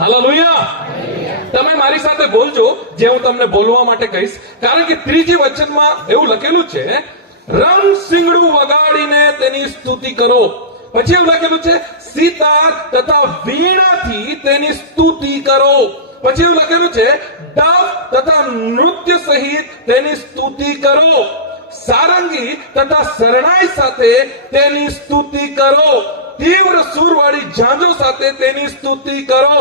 Hallelujah. તમે મારી સાથે બોલજો જે હું તમને બોલવા માટે કહીશ, કારણ કે ત્રીજી વચનમાં એવું લખેલું છે, રંગ સિંગડું વગાડીને તેની સ્તુતિ કરો. પછી એવું લખેલું છે, સિતાર તથા વીણાથી તેની સ્તુતિ કરો. પછી એવું લખેલું છે, ડફ તથા નૃત્ય સહિત તેની સ્તુતિ કરો. સારંગી તથા શરણાઈ સાથે તેની સ્તુતિ કરો. તીવ્ર સુરવાળી ઝાંઝો સાથે તેની સ્તુતિ કરો.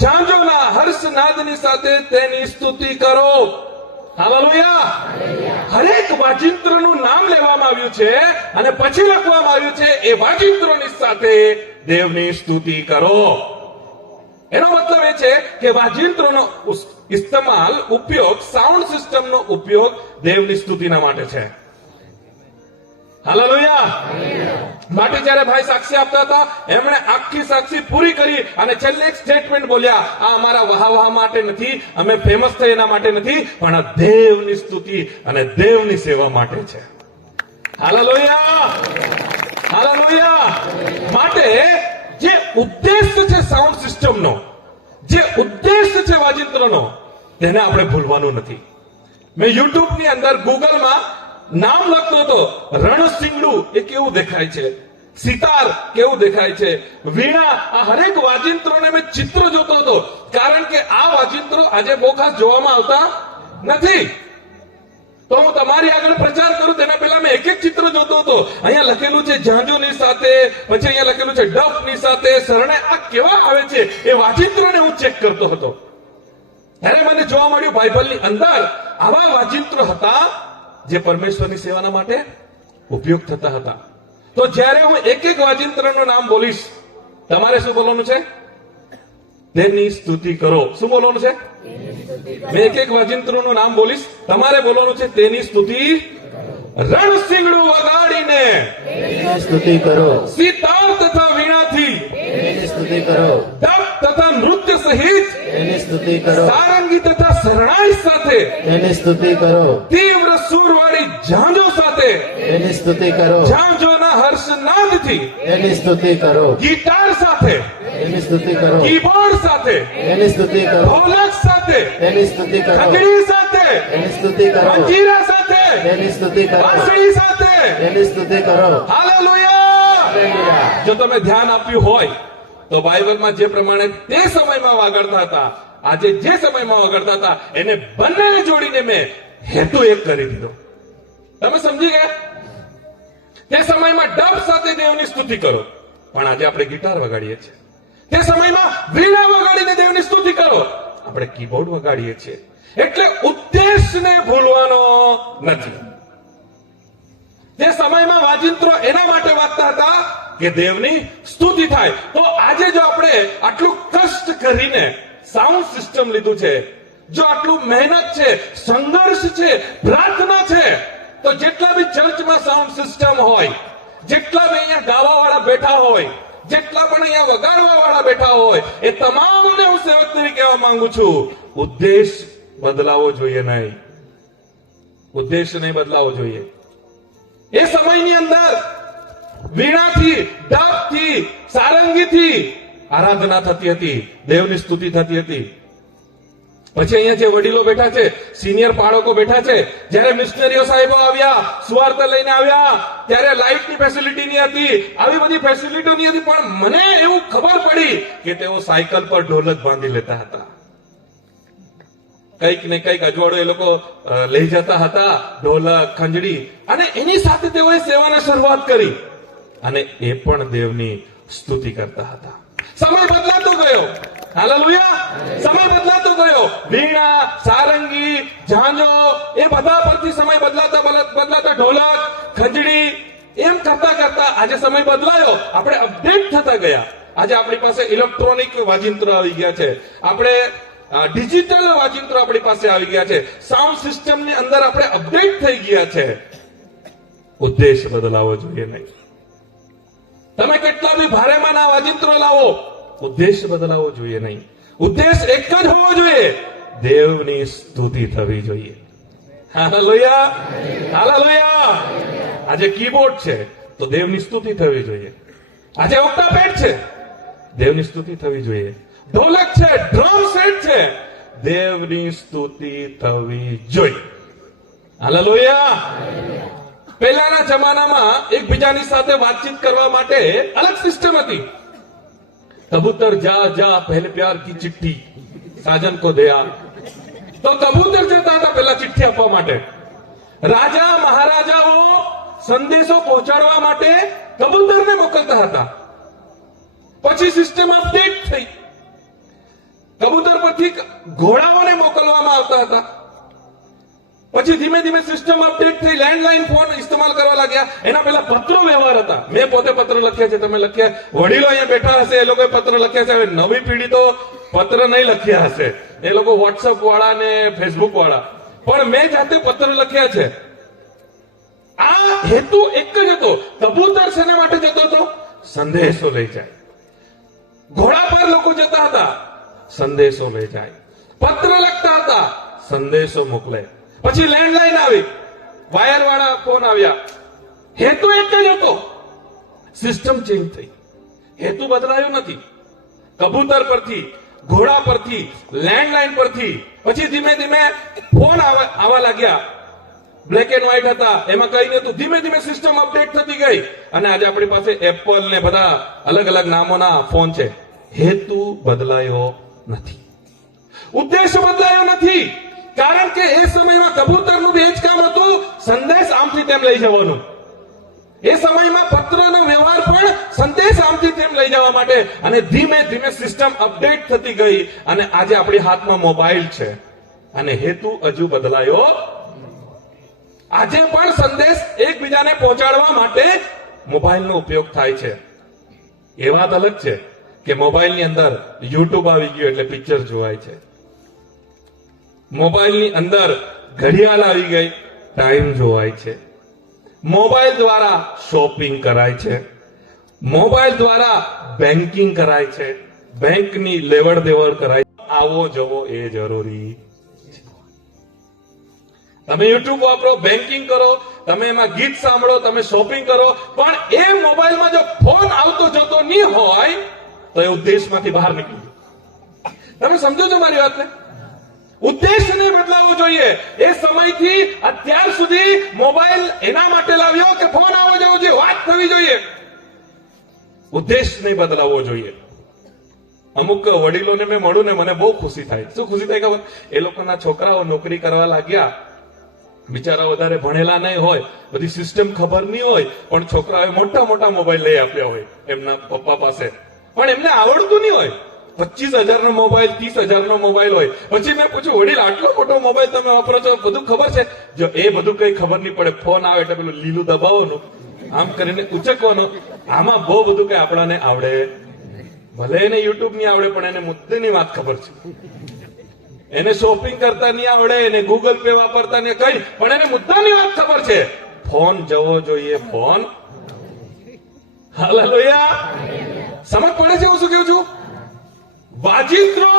ઝાંઝોના હર્ષનાદની સાથે તેની સ્તુતિ કરો. હાલેલુયા. હરેક વાજિંત્રનું નામ લેવામાં આવ્યું છે અને પછી લખવામાં આવ્યું છે, એ વાજિંત્રોની સાથે દેવની સ્તુતિ કરો. એનો મતલબ એ છે કે વાજિંત્રોનો ઉપયોગ, સાઉન્ડ સિસ્ટમનો ઉપયોગ દેવની સ્તુતિના માટે છે. હાલેલુયા. માટે જ્યારે ભાઈ સાક્ષી આપતા હતા, એમણે આખી સાક્ષી પૂરી કરી અને છેલ્લે એક સ્ટેટમેન્ટ બોલ્યા, આ અમારા વાહ માટે નથી, અમે ફેમસ થઈ એના માટે નથી, પણ આ દેવની સ્તુતિ અને દેવની સેવા માટે છે. હાલેલુયા. હાલેલુયા. માટે જે ઉદ્દેશ્ય છે સાઉન્ડ સિસ્ટમનો, જે ઉદ્દેશ્ય છે વાજિંત્રનો, તેને આપણે ભૂલવાનું નથી. મેં યુટ્યુબની અંદર, ગૂગલમાં નામ લખતો હતો, રણસિંગડું એ કેવું દેખાય છે, સિતાર કેવું દેખાય છે, વીણા, આ હરેક વાજિંત્રોને મેં ચિત્ર જોતો હતો, કારણ કે આ વાજિંત્રો આજે બહુ ખાસ જોવામાં આવતા નથી. તો હું તમારી આગળ પ્રચાર કરું તેના પહેલા મેં એક એક ચિત્ર જોતો હતો. અહીંયા લખેલું છે ઝાંઝોની સાથે, પછી અહીંયા લખેલું છે ડફની સાથે, શરણે, આ કેવા આવે છે એ વાજિંત્રોને હું ચેક કરતો હતો. ત્યારે મને જોવા મળ્યું બાઇબલની અંદર આવા વાજિંત્રો હતા જે પરમેશ્વરની સેવાના માટે ઉપયોગ થતા હતા. તો જ્યારે હું એક એક વાજિંત્રનું નામ બોલીશ, તમારે શું બોલવાનું છે? તેની સ્તુતિ કરો. શું બોલવાનું છે? મેં એક એક વાજિંત્રનું નામ બોલીશ, તમારે બોલવાનું છે તેની સ્તુતિ. રણસિંગડું વગાડીને તેની સ્તુતિ કરો. સિતાર તથા વીણાથી તેની સ્તુતિ કરો. ડફ તથા નૃત્ય સહિત તેની સ્તુતિ કરો. સારંગી તથા શરણાઈ સાથે તેની સ્તુતિ કરો. તીવ્ર સુરવાળી ઝાંઝો સાથે તેની સ્તુતિ કરો. ઝાંઝોના હર્ષનાદથી તેની સ્તુતિ કરો. ગિટાર સાથે, તેની સ્તુતિ કરો. કીબોર્ડ સાથે, તેની સ્તુતિ કરો. ઢોલક સાથે, તેની સ્તુતિ કરો. ખગડી સાથે, તેની સ્તુતિ કરો. મંજીરા સાથે, તેની સ્તુતિ કરો. બાંસળી સાથે. તેની સ્તુતિ કરો. હાલેલુયા. હાલેલુયા. જો તમે ધ્યાન આપ્યું હોય તો બાઇબલમાં જે પ્રમાણે તે સમયમાં વગાડતા હતા, આજે જે સમયમાં વગાડતા હતા, એને બંનેને જોડીને મેં હેતુ એક કરી દીધો. તમે સમજી ગયા? તે સમયમાં ડફ સાથે દેવની સ્તુતિ કરો, પણ આજે આપણે ગિટાર વગાડીએ છીએ. તે સમયમાં વીણા વગાડીને દેવની સ્તુતિ કરો, આપણે કીબોર્ડ વગાડીએ છીએ. એટલે ઉદ્દેશને ભૂલવાનો નથી. તે સમયમાં વાજિંત્રો એના માટે વાગતા હતા કે દેવની સ્તુતિ થાય. તો આજે જો આપણે આટલું કષ્ટ કરીને સાઉન્ડ સિસ્ટમ લીધું છે, જો આટલું મહેનત છે, સંઘર્ષ છે, પ્રાર્થના છે, તો જેટલા બી ચર્ચમાં સાઉન્ડ સિસ્ટમ હોય, જેટલા બી અહીંયા ગાવા વાળા બેઠા હોય, જેટલા પણ અહીંયા વગાડવા વાળા બેઠા હોય, એ તમામને હું સેવક તરીકે કહેવા માંગુ છું, ઉદ્દેશ બદલાવો જોઈએ નહીં. ઉદ્દેશ નહીં બદલાવો જોઈએ. એ સમયની અંદર વીણાથી, ડફથી, સારંગીથી આરાધના થતી હતી, દેવની સ્તુતિ થતી હતી. પછી અહીંયા જે વડીલો બેઠા છે, સિનિયર બાળકો બેઠા છે, જ્યારે મિશનરીઓ સાહેબો આવ્યા, સુવાર્તા લઈને આવ્યા, ત્યારે લાઇટની ફેસિલિટી નહીં હતી, આવી બધી ફેસિલિટી નહીં હતી, પણ મને એવું ખબર પડી કે તેઓ સાયકલ પર ઢોલક બાંધી લેતા હતા. કંઈક ને કંઈક અજવાળો એ લોકો લઈ જતા હતા, ઢોલક, ખંજડી, અને એની સાથે તેઓએ સેવાની શરૂઆત કરી, અને એ પણ દેવની સ્તુતિ કરતા હતા. સમય બદલાતો ગયો. હાલેલુયા. સમય બદલાતો ગયો. વીણા, સારંગી, ઝાંઝો, એ બધા પરથી સમય બદલાતા ઢોલક, ખંજડી, એમ કરતા કરતા આજે સમય બદલાયો, આપણે અપડેટ થતા ગયા. આજે આપણી પાસે ઇલેક્ટ્રોનિક વાજિંત્રો આવી ગયા છે, આપણે ડિજિટલ વાજિંત્રો આપણી પાસે આવી ગયા છે, સાઉન્ડ સિસ્ટમની અંદર આપણે અપડેટ થઈ ગયા છે. ઉદ્દેશ બદલાવો જોઈએ નહીં. તમે કેટલા બી ભારેમાંના વાજિંત્રો લાવો, ઉદ્દેશ બદલાવો જોઈએ નહીં. ઉદ્દેશ એક જ હોવો જોઈએ, દેવની સ્તુતિ થવી જોઈએ. હાલેલુયા. હાલેલુયા. આજે કીબોર્ડ છે તો દેવની સ્તુતિ થવી જોઈએ. આજે ઓક્ટાપેડ છે, દેવની સ્તુતિ થવી જોઈએ. ઢોલક છે, ડ્રમ સેટ છે, દેવની સ્તુતિ થવી જોઈએ. હાલેલુયા. પહેલાના જમાનામાં એકબીજાની સાથે વાતચીત કરવા માટે અલગ સિસ્ટમ હતી. કબૂતર જા જા પહેલે પ્યાર કી ચિઠ્ઠી સાજન કો દે આ. તો કબૂતર જતા હતા પહેલા ચિઠ્ઠી આપવા માટે. રાજા મહારાજાઓ સંદેશો પહોંચાડવા માટે કબૂતરને મોકલતા હતા. પછી સિસ્ટમ અપડેટ થઈ. કબૂતર પરથી ઘોડાઓને મોકલવામાં આવતા હતા. પછી ધીમે ધીમે સિસ્ટમ અપડેટ થઈ, લેન્ડલાઇન ફોન ઇસ્તેમાલ કરવા લાગ્યા. એના પહેલા પત્રો વ્યવહાર હતા. મેં પોતે પત્ર લખ્યા છે, તમે લખ્યા, વડીલો અહીંયા બેઠા હશે એ લોકોએ પત્ર લખ્યા છે. હવે નવી પેઢી તો પત્ર નહીં લખ્યા હશે, એ લોકો વોટ્સઅપ વાળા ને ફેસબુક વાળા, પણ મેં જાતે પત્ર લખ્યા છે. આ હેતુ એક જ હતો. કબૂતર શેના માટે જતો હતો? સંદેશો લઈ જાય. ઘોડા પર લોકો જતા હતા, સંદેશો લઈ જાય. પત્ર લખતા હતા, સંદેશો મોકલે. પછી લેન્ડલાઇન આવી, વાયર વાળા ફોન આવ્યા. હેતુ એક જ હતો. સિસ્ટમ ચેન્જ થઈ, હેતુ બદલાયો નથી. કબૂતર પરથી, ઘોડા પરથી, લેન્ડલાઇન પરથી પછી ધીમે ધીમે ફોન આવવા લાગ્યા. બ્લેક એન્ડ વ્હાઇટ હતા, એમાં કઈ નતું. ધીમે ધીમે સિસ્ટમ અપડેટ થતી ગઈ અને આજે આપણી પાસે એપલ ને બધા અલગ અલગ નામોના ફોન છે. હેતુ બદલાયો નથી, ઉદ્દેશ બદલાયો નથી. કારણ કે એ સમયમાં કબૂતરનું બે જ કામ હતું, સંદેશ આમથી તેમ લઈ જવાનું. એ સમયમાં પત્રનો વ્યવહાર પણ સંદેશ આમથી તેમ લઈ જવા માટે. અને ધીમે ધીમે સિસ્ટમ અપડેટ થતી ગઈ અને આજે આપણી હાથમાં મોબાઈલ છે અને હેતુ હજુ બદલાયો. આજે પણ સંદેશ એકબીજાને પહોંચાડવા માટે મોબાઈલનો ઉપયોગ થાય છે. એ વાત અલગ છે કે મોબાઈલની અંદર યુટ્યુબ આવી ગયું એટલે પિક્ચર જોવાય છે. મોબાઈલની અંદર ઘડિયાળ આવી ગઈ, ટાઈમ જોવાય છે. મોબાઈલ દ્વારા શોપિંગ કરાય છે. મોબાઈલ દ્વારા બેન્કિંગ કરાય છે. બેંકની લેવડ દેવડ કરાય. આવો જવો એ જરૂરી. તમે યુટ્યુબ વાપરો, બેન્કિંગ કરો, તમે એમાં ગીત સાંભળો, તમે શોપિંગ કરો, પણ એ મોબાઈલમાં જો ફોન આવતો જતો નહીં હોય તો એ ઉદ્દેશમાંથી બહાર નીકળી જાય. તમે સમજો છો મારી વાતને? ઉદ્દેશને બદલાવવો જોઈએ. એ સમયથી અત્યાર સુધી મોબાઈલ એના માટે લાવ્યો કે ફોન આવવો જવો જોઈએ, વાત થવી જોઈએ. ઉદ્દેશને બદલાવવો જોઈએ. અમુક વડીલોને મેં મળું ને મને બહુ ખુશી થાય. શું ખુશી થાય ખબર? એ લોકોના છોકરાઓ નોકરી કરવા લાગ્યા. બિચારા વધારે ભણેલા નહીં હોય, બધી સિસ્ટમ ખબર નહીં હોય, પણ છોકરાઓએ મોટા મોટા મોબાઈલ લઈ આપ્યા હોય એમના પપ્પા પાસે, પણ એમને આવડતું નહીં હોય. 25,000 નો મોબાઈલ, 30,000 નો મોબાઈલ હોય. પછી મેં પૂછ્યું, વડીલ આટલો મોટો મોબાઈલ તમે વાપરો છો, બધું ખબર છે? જો એ બધું કઈ ખબર નહીં પડે. ફોન આવે એટલે પેલું લીલું દબાવવાનું, આમ કરીને ઉચકવાનું. આમાં બહુ બધું કઈ આપણાને આવડે. ભલે એને યુટ્યુબ નહીં આવડે, પણ એને મુદ્દાની વાત ખબર છે. એને શોપિંગ કરતા નહીં આવડે, એને ગૂગલ પે વાપરતા ને કઈ, પણ એને મુદ્દાની વાત ખબર છે. ફોન જવો જોઈએ, ફોન. હાલેલુયા. સમજ પડે છે હું શું કહું છું? વાજિંત્રો,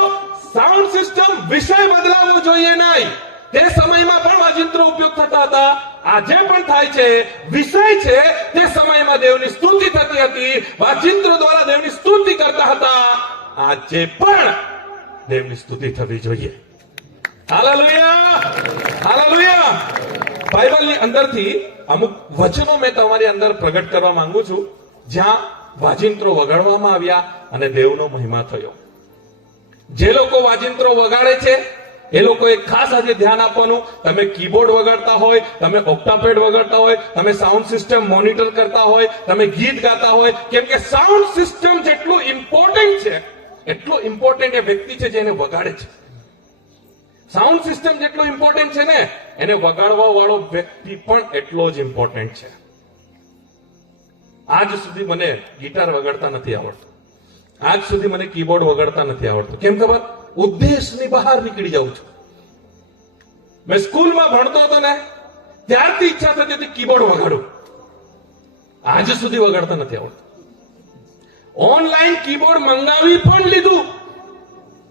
સાઉન્ડ સિસ્ટમ, વિષય બદલાવવો જોઈએ નહીં. તે સમયમાં પણ વાજિંત્રો ઉપયોગ થતા હતા, આજે પણ થાય છે. વિષય છે તે સમયમાં દેવની સ્તુતિ થતી હતી, વાજિંત્રો દ્વારા દેવની સ્તુતિ કરતા હતા. આજે પણ દેવની સ્તુતિ થવી જોઈએ. Hallelujah, hallelujah. બાઇબલની અંદરથી અમુક વચનો મેં તમારી અંદર પ્રગટ કરવા માંગુ છું, જ્યાં વાજિંત્રો વગાડવામાં આવ્યા અને દેવનો મહિમા થયો. જે લોકો વાજિંત્રો વગાડે છે એ લોકોએ ખાસ આજે ધ્યાન આપવાનું. તમે કીબોર્ડ વગાડતા હોય, તમે ઓક્ટાપેડ વગાડતા હોય, તમે સાઉન્ડ સિસ્ટમ મોનિટર કરતા હોય, તમે ગીત ગાતા હોય, કેમ કે સાઉન્ડ સિસ્ટમ જેટલું ઇમ્પોર્ટન્ટ છે એટલું ઇમ્પોર્ટન્ટ એ વ્યક્તિ છે જેને વગાડે છે. સાઉન્ડ સિસ્ટમ જેટલું ઇમ્પોર્ટન્ટ છે ને, એને વગાડવા વાળો વ્યક્તિ પણ એટલો જ ઇમ્પોર્ટન્ટ છે. આજ સુધી મને ગિટાર વગાડતા નથી આવડતું, આજ સુધી મને કીબોર્ડ વગાડતા નથી આવડતું. કેમ ખબર? ઉદ્દેશની બહાર નીકળી જાઉં છું. મેં સ્કૂલમાં ભણતો હતો ને, ત્યારથી ઈચ્છા થતી હતી કીબોર્ડ વગાડું. આજ સુધી વગાડતા નથી આવડતું. ઓનલાઈન કીબોર્ડ મંગાવી પણ લીધું,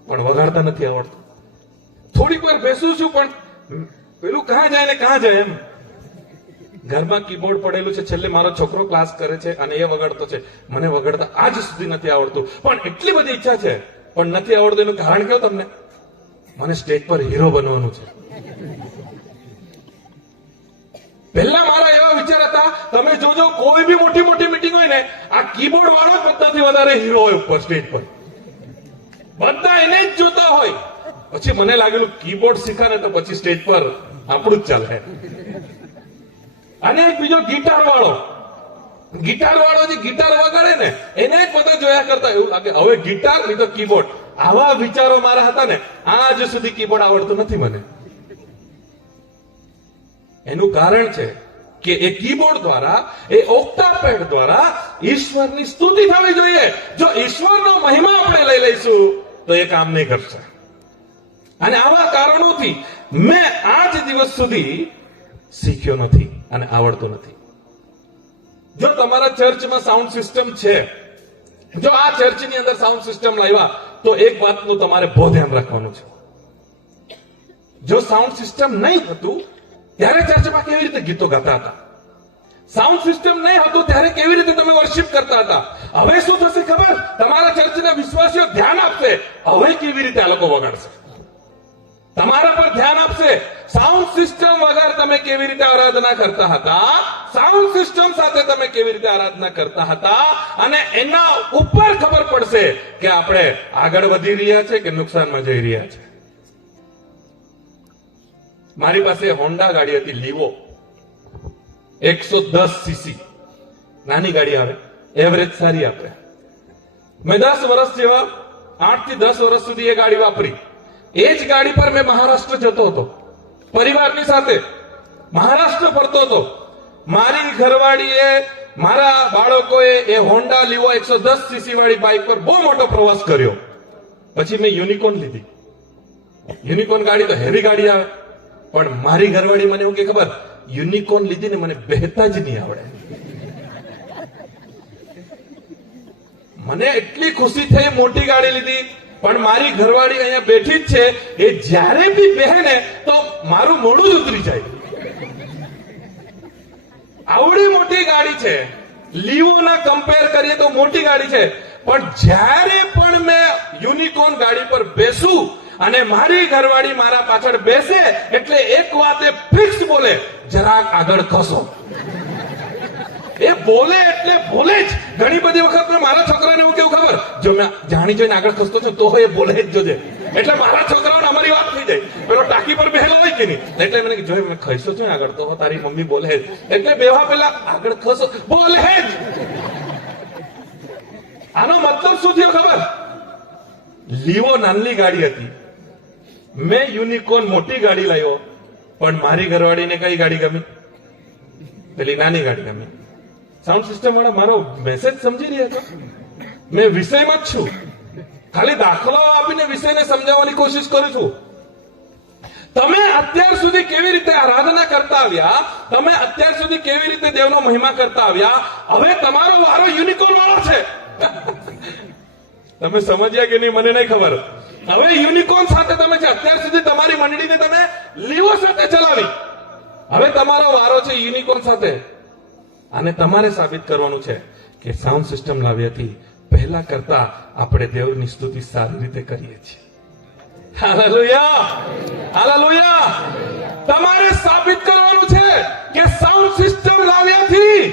પણ વગાડતા નથી આવડતું. થોડીક વાર બેસું છું, પણ પેલું ક્યાં જાય ને ક્યાં જાય એમ. ઘરમાં કીબોર્ડ પડેલું છે, છેલ્લે મારો છોકરો ક્લાસ કરે છે અને એ વગાડતો છે, મને વગાડતા આજ સુધી નથી આવડતું. પણ એટલી બધી ઈચ્છા છે પણ નથી આવડતું એનું કારણ કહો તમને, મને સ્ટેજ પર હીરો બનવાનું છે. પહેલા મારા એવા વિચાર હતા, તમે જોજો કોઈ બી મોટી મોટી મીટિંગ હોય ને, આ કીબોર્ડ વાળો બધાથી વધારે હીરો હોય ઉપર સ્ટેજ પર, બધા એને જ જોતા હોય. પછી મને લાગેલું કીબોર્ડ શીખાને તો પછી સ્ટેજ પર આપણું જ ચાલે. અને એક બીજો ગિટાર વાળો જે ગિટાર વગાડે ને એને જ બધા જોયા કરતા એવું લાગે હવે ગિટાર નહીં તો કીબોર્ડ. આવા વિચારો મારા હતા ને, આજ સુધી કીબોર્ડ આવડતું નથી મને. એનું કારણ છે કે એ કીબોર્ડ દ્વારા, એ ઓક્ટાપેડ દ્વારા ઈશ્વરની સ્તુતિ થવી જોઈએ. જો ઈશ્વરનો મહિમા આપણે લઈ લઈશું તો એ કામ નહીં કરશે. અને આવા કારણોથી મેં આજ દિવસ સુધી શીખ્યો નથી અને આવડતું નથી. જો તમારા ચર્ચમાં સાઉન્ડ સિસ્ટમ છે, જો આ ચર્ચની અંદર સાઉન્ડ સિસ્ટમ લાવ્યા તો એક વાતનું તમારે બહુ ધ્યાન રાખવાનું છે. જો સાઉન્ડ સિસ્ટમ નહીં હતું ત્યારે ચર્ચમાં કેવી રીતે ગીતો ગાતા હતા? સાઉન્ડ સિસ્ટમ નહીં હતું ત્યારે કેવી રીતે તમે વર્શિપ કરતા હતા? હવે શું થશે ખબર? તમારા ચર્ચના વિશ્વાસીઓ ધ્યાન આપશે, હવે કેવી રીતે આ લોકો વગાડશે, તમારા પર ધ્યાન આપશે. સાઉન્ડ સિસ્ટમ વગર તમે કેવી રીતે આરાધના કરતા હતા, સાઉન્ડ સિસ્ટમ સાથે તમે કેવી રીતે આરાધના કરતા હતા, અને એના ઉપર ખબર પડશે કે આપણે આગળ વધી રહ્યા છે કે નુકસાનમાં જઈ રહ્યા છે. મારી પાસે હોન્ડા ગાડી હતી, લીવો 110 સીસી, નાની ગાડી આવે, એવરેજ સારી આપે. મેં 10 વર્ષ જેવા, 8 થી 10 વર્ષ સુધી એ ગાડી વાપરી. એ જ ગાડી પર મેં મહારાષ્ટ્ર જતો હતો, પરિવારની સાથે મહારાષ્ટ્ર ફરતો હતો. મારી ઘરવાળીએ, મારા બાળકોએ એ હોન્ડા લીવો 110 સીસી વાળી બાઇક પર બહુ મોટો પ્રવાસ કર્યો. પછી મેં યુનિકોર્ન લીધી. યુનિકોર્ન ગાડી તો હેવી ગાડી આવે, પણ મારી ઘરવાળી મને એવું કે ખબર, યુનિકોર્ન લીધી ને મને બેહતા જ નહીં આવડે. મને એટલી ખુશી થઈ, મોટી ગાડી લીધી, પણ મારી ઘરવાળી અહીંયા બેઠી જ છે, એ જ્યારે બી બેહે ને તો મારું મોઢું જ ઉતરી જાય. આવડી મોટી ગાડી છે, લીવોના કમ્પેર કરીએ તો મોટી ગાડી છે, પણ જ્યારે પણ મેં યુનિકોર્ન ગાડી પર બેસું અને મારી ઘરવાળી મારા પાછળ બેસે એટલે એક વાત એ ફિક્સ બોલે, જરાક આગળ ખસો. એ બોલે એટલે બોલે જ. ઘણી બધી વખત મેં મારા છોકરાને એવું કેવું ખબર, જો મેં જાણી જોઈને આગળ ખસતો છું તો એ બોલે જ જોજે, એટલે મારા છોકરાઓને અમારી વાત થઈ જાય. પેલો ટાંકી પર બેહેલો હોય કે નહીં, એટલે મને જો મેં ખસ્યો છું આગળ તો તારી મમ્મી બોલે જ, એટલે બેવા પેલા આગળ ખસો, બોલે જ. આનો મતલબ શું થયો ખબર? લીવો નાનલી ગાડી હતી, મેં યુનિકોર્ન મોટી ગાડી લાવ્યો, પણ મારી ઘરવાળીને કઈ ગાડી ગમી? પેલી નાની ગાડી ગમી. સાઉન્ડ સિસ્ટમ વાળા મારો મેસેજ સમજી રહ્યા છો? મેં વિષયમાં જ છું, ખાલી દાખલાઓ આપીને વિષયને સમજાવવાની કોશિશ કરું છું. તમે અત્યાર સુધી કેવી રીતે આરાધના કરતા આવ્યા, તમે અત્યાર સુધી કેવી રીતે દેવનો મહિમા કરતા આવ્યા, હવે તમારો વારો યુનિકોર્ન વાળો છે. તમે સમજ્યા કે નહીં મને નહીં ખબર. હવે યુનિકોર્ન સાથે તમે છે, અત્યાર સુધી તમારી મંડળીને તમે લીવો સાથે ચલાવી, હવે તમારો વારો છે યુનિકોર્ન સાથે. અને તમારે સાબિત કરવાનું છે કે સાઉન્ડ સિસ્ટમ લાવી હતી પહેલા કરતા આપણે દેવની સ્તુતિ સારી રીતે કરીએ છીએ. Hallelujah, hallelujah. તમારે સાબિત કરવાનું છે કે સાઉન્ડ સિસ્ટમ લાવ્યાથી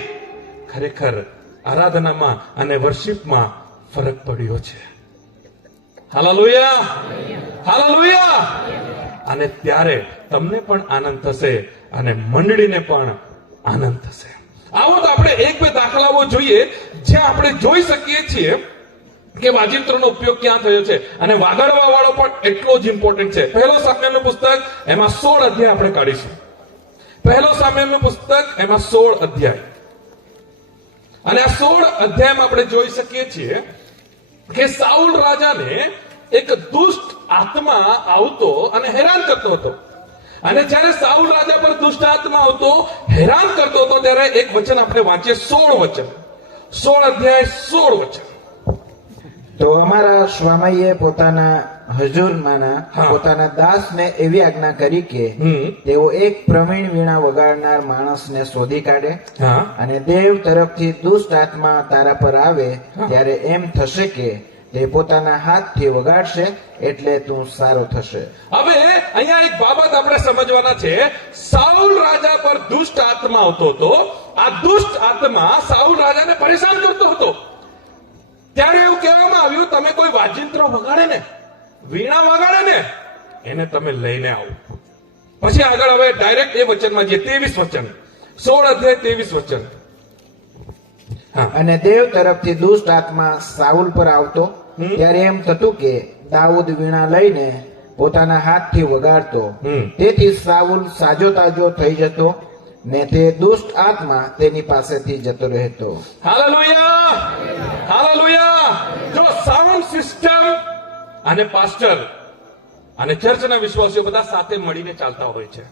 ખરેખર આરાધનામાં અને વર્શિપમાં ફરક પડ્યો છે. Hallelujah, hallelujah. અને ત્યારે તમને પણ આનંદ થશે અને મંડળીને પણ આનંદ થશે. આવો તો આપણે એક બે દાખલાઓ જોઈએ જ્યાં આપણે જોઈ શકીએ છીએ કે વાજિંત્રનો ઉપયોગ ક્યાં થયો છે, અને વાગડવા વાળો પણ એટલો જ ઇમ્પોર્ટન્ટ છે. પહેલો સામ્યુએલનું પુસ્તક, એમાં 16 અધ્યાય આપણે કાઢીશું. પહેલો સામ્યુએલનું પુસ્તક, એમાં 16 અધ્યાય, અને આ 16 અધ્યાયમાં આપણે જોઈ શકીએ છીએ કે સાઉલ રાજાને એક દુષ્ટ આત્મા આવતો અને હેરાન કરતો હતો. અને જ્યારે સાઉલ રાજા પર દુષ્ટ આત્મા આવતો, હેરાન કરતો હતો, ત્યારે એક વચન આપણે વાંચીએ, 16 વચન, 16 અધ્યાય 16 વચન. તો અમારા સ્વામીએ પોતાના હજુરમાંના પોતાના દાસને એવી આજ્ઞા કરી કે તેઓ એક પ્રવીણ વીણા વગાડનાર માણસને શોધી કાઢે, અને દેવ તરફથી દુષ્ટ આત્મા તારા પર આવે ત્યારે એમ થશે કે તે પોતાના હાથથી વગાડશે એટલે તું સારો થશે. હવે અહીંયા એક બાબત આપણે સમજવાના છે. સાઉલ રાજા પર દુષ્ટ આત્મા આવતો હતો. આ દુષ્ટ આત્મા સાઉલ રાજાને પરેશાન કરતો હતો. ત્યારે એવું કહેવામાં આવ્યું, તમે કોઈ વાજિંત્રો વગાડે ને, વીણા વગાડે ને, એને તમે લઈને આવો. પછી આગળ હવે ડાયરેક્ટ એ વચનમાં જે 23 વચન, 16 અધ્યાય 23 વચન. હા, અને દેવ તરફથી દુષ્ટ આત્મા સાઉલ પર આવતો. ત્યારે એમ થતું કે દાઉદ વીણા લઈને પોતાના હાથથી વગાડતો. તેથી સાઉલ સાજો તાજો થઈ જતો ને તે દુષ્ટ આત્મા તેની પાસેથી જતો રહેતો. Hallelujah, hallelujah. જો સાઉન્ડ સિસ્ટમ અને પાસ્ટર અને ચર્ચના વિશ્વાસીઓ બધા સાથે મળીને ચાલતા હોય છે.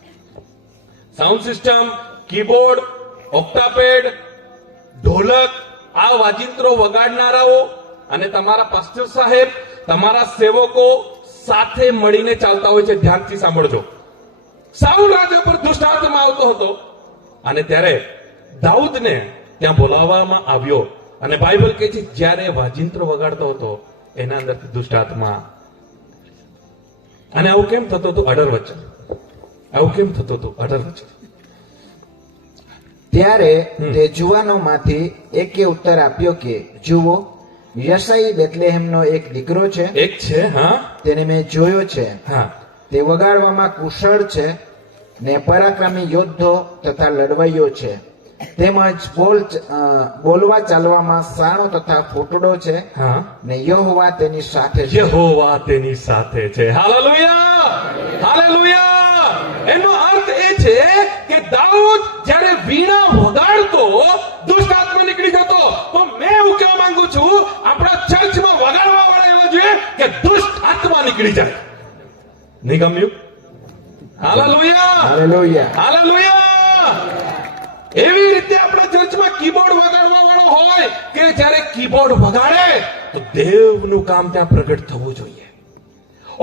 સાઉન્ડ સિસ્ટમ, કીબોર્ડ, ઓક્ટાપેડ, ઢોલક, આ વાજિંત્રો વગાડનારાઓ અને તમારા પાસ્ટર સાહેબ, તમારા સેવકો સાથે મળીને ચાલતા હોય છે. ધ્યાનથી સાંભળજો. સાઉલ રાજા પર દુષ્ટ આત્મા આવતો હતો અને ત્યારે દાઉદને ત્યાં બોલાવવામાં આવ્યો અને બાઇબલ કહે છે જ્યારે વાજિંત્ર વગાડતો હતો એના અંદરથી દુષ્ટ આત્મા. અને આવું કેમ થતું હતું? અઢર વચન. આવું કેમ થતું હતું? અઢર વચન. ત્યારે તે જુવાનોમાંથી એકે ઉત્તર આપ્યો કે જુઓ, યસાઈ બેથલેહેમનો એક દીકરો છે. એક છે, હા, તેને મેં જોયો છે. હા, તે વગાડવામાં કુશળ છે ને પરાક્રમી યોદ્ધો તથા લડવૈયો છે. તેમજ બોલવા ચાલવામાં સાણો તથા ફૂટડો છે. હા. ને યહોવા તેની સાથે છે. યહોવા તેની સાથે છે. Hallelujah, hallelujah. એનો અર્થ એ છે કે દાઉદ જ્યારે વીણા વગાડતો દુષ્ટ આત્મા નીકળી જતો. તો મેં એવું કહેવા માંગુ છું, આપણા ચર્ચમાં વગાડવા વાળા એવો જોઈએ કે દુષ્ટ આત્મા નીકળી જાય. નહીં ગમ્યું? Hallelujah, hallelujah. હાલેલુયા. એવી રીતે આપણા ચર્ચમાં કીબોર્ડ વગાડવા વાળો હોય કે જ્યારે કીબોર્ડ વગાડે તો દેવનું કામ ત્યાં પ્રગટ થવું જોઈએ.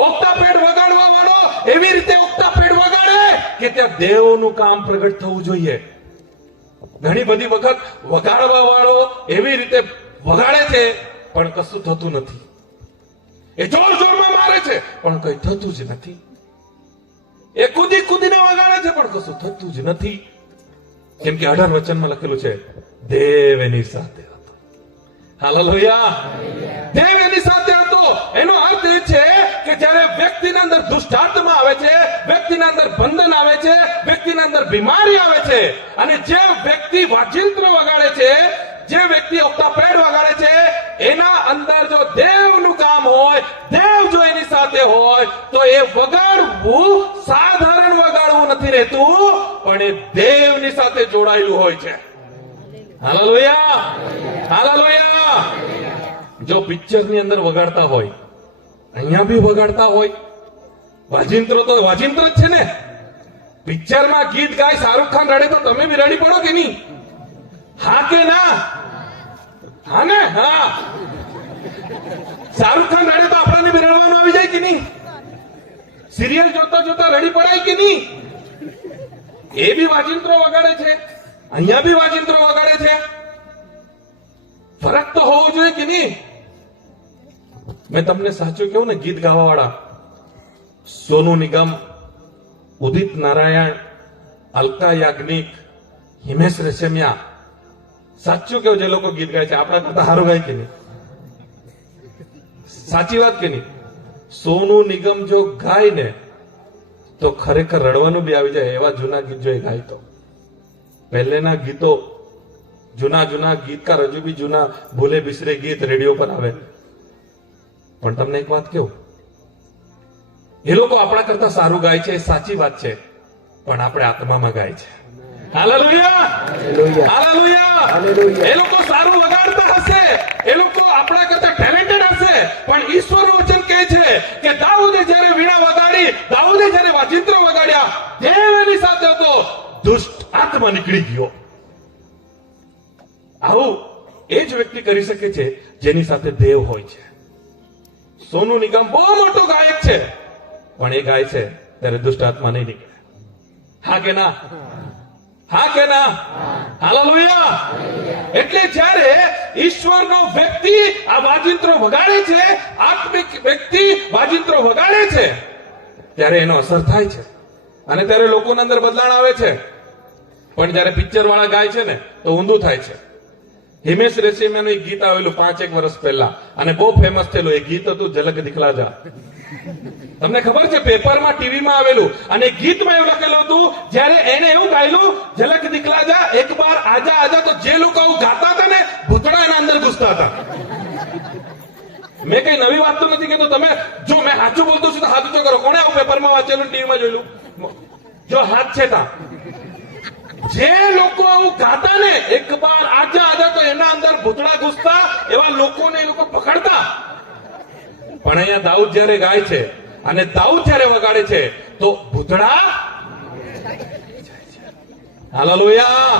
ઓક્ટાપેડ વગાડવા વાળો એવી રીતે ઓક્ટાપેડ વગાડે કે ત્યાં દેવનું કામ પ્રગટ થવું જોઈએ. ઘણી બધી વખત વગાડવા વાળો એવી રીતે વગાડે છે પણ કશું થતું નથી. એ જોર જોરમાં મારે છે પણ કઈ થતું જ નથી. એ કૂદી કૂદીને વગાડે છે પણ કશું થતું જ નથી. કેમ કે 18 વચનમાં લખેલું છે દેવ એની સાથે હતો. હાલેલુયા. દેવ એની સાથે હતો. એનો અર્થ એ છે કે જ્યારે વ્યક્તિના અંદર દુષ્ટ આત્મા આવે છે, વ્યક્તિના અંદર બંધન આવે છે, વ્યક્તિના અંદર બીમારી આવે છે, અને જે વ્યક્તિ વાજિંત્ર વગાડે છે, જે વ્યક્તિ ઓક્ટાપેડ વગાડે છે, એના અંદર જો દેવનું કામ હોય, દેવ જો એની સાથે હોય તો એ વગાડવું સાધારણ વગાડવું નથી રહેતું, પણ એ દેવની સાથે જોડાયેલું હોય છે. Hallelujah, hallelujah. જો પિક્ચરની અંદર વગાડતા હોય, અહીંયા બી વગાડતા હોય, વાજિંત્રો તો વાજિંત્ર જ છે ને. પિક્ચરમાં ગીત ગાય, શાહરુખ ખાન રડે તો તમે બી રડી પડો કે નહીં? હા કે ના? હા ને? હા. શાહરુખ ખાન રડે તો આપણને બી રડવાનું આવી જાય કે નહીં? સિરિયલ જોતા જોતા રડી પડાય કે નહીં? એ બી વાજિંત્રો વગાડે છે, અહીંયા બી વાજિંત્રો વગાડે છે. ફરક તો હોવો જોઈએ કે નહીં? મેં તમને સાચું કહું ને, ગીત ગાવા વાળા સોનુ નિગમ, ઉદિત નારાયણ, અલકા યાજ્ઞિક, હિમેશ રેશમિયા, સાચું કેવું, જે લોકો ગીત ગાય છે આપણા કરતા સારું ગાય કે નહીં? સાચી વાત કે નહીં? સોનુ નિગમ જો ગાય ને તો ખરેખર રડવાનું બી આવી જાય એવા જૂના ગીત જો એ ગાય તો. પહેલેના ગીતો, જૂના જૂના ગીતકાર હજુ બી જૂના ભૂલે બિસરે ગીત રેડિયો પર આવે. પણ તમને એક વાત કેવું, એ લોકો આપણા કરતા સારું ગાય છે, એ સાચી વાત છે, પણ આપણે આત્મામાં ગાય છે. Hallelujah, hallelujah. એ લોકો સારું વગાડતા હશે, એ લોકો આપણા કરતા ટેલેન્ટેડ હશે, પણ ઈશ્વરનું વચન કહે છે કે દાઉદે જ્યારે વીણા વગાડી, દાઉદે જ્યારે વાજિંત્ર વગાડ્યા, દેવ એની સાથે હતો, દુષ્ટ આત્મા નીકળી ગયો. આવું એ જ વ્યક્તિ કરી શકે છે જેની સાથે દેવ હોય છે. સોનુ નિગમ બહુ મોટો ગાયક છે, પણ એ ગાય છે ત્યારે દુષ્ટ આત્મા નહીં નીકળે. હા કે ના? હા કે ના? હાલેલુયા. એટલે જ્યારે ઈશ્વરનો વ્યક્તિ આ વાજિંત્રો વગાડે છે, આત્મિક વ્યક્તિ વાજિંત્રો વગાડે છે, ત્યારે એનો અસર થાય છે અને ત્યારે લોકોના અંદર બદલાણ આવે છે. પણ જયારે પિક્ચર વાળા ગાય છે ને તો ઊંધું થાય છે. હિમેશ રેશમિયાનું એક ગીત આવેલું 5-1 વર્ષ પહેલા અને બહુ ફેમસ થયેલું. એ ગીત હતું ઝલક દિખલા જા. તમને ખબર છે, પેપરમાં, ટીવીમાં આવેલું અને ગીતમાં એવું લખેલું હતું, જ્યારે એને એવું ગાયેલું ઝલક દિખલા જા, એક બાર આજા આજા, તો જે લોકો આવું ગાતા હતા ને ભૂતડા એના અંદર ઘૂસતા હતા. મેં કઈ નવી વાત તો નથી કહેતો. તમે જો મેં સાચું બોલતો છું તો હાથ ઊંચો કરો. કોણે આવું પેપરમાં વાંચેલું, ટીવીમાં જોયેલું? જો હાથ છે તા. જે લોકો આવું ગાતા ને એક બાર આજા આજા, તો એના અંદર ભૂતડા ઘૂસતા, એવા લોકોને એ લોકો પકડતા. પણ અહીંયા દાઉદ જયારે ગાય છે અને દાઉદ જયારે વગાડે છે તો ભૂતડા, હાલેલુયા.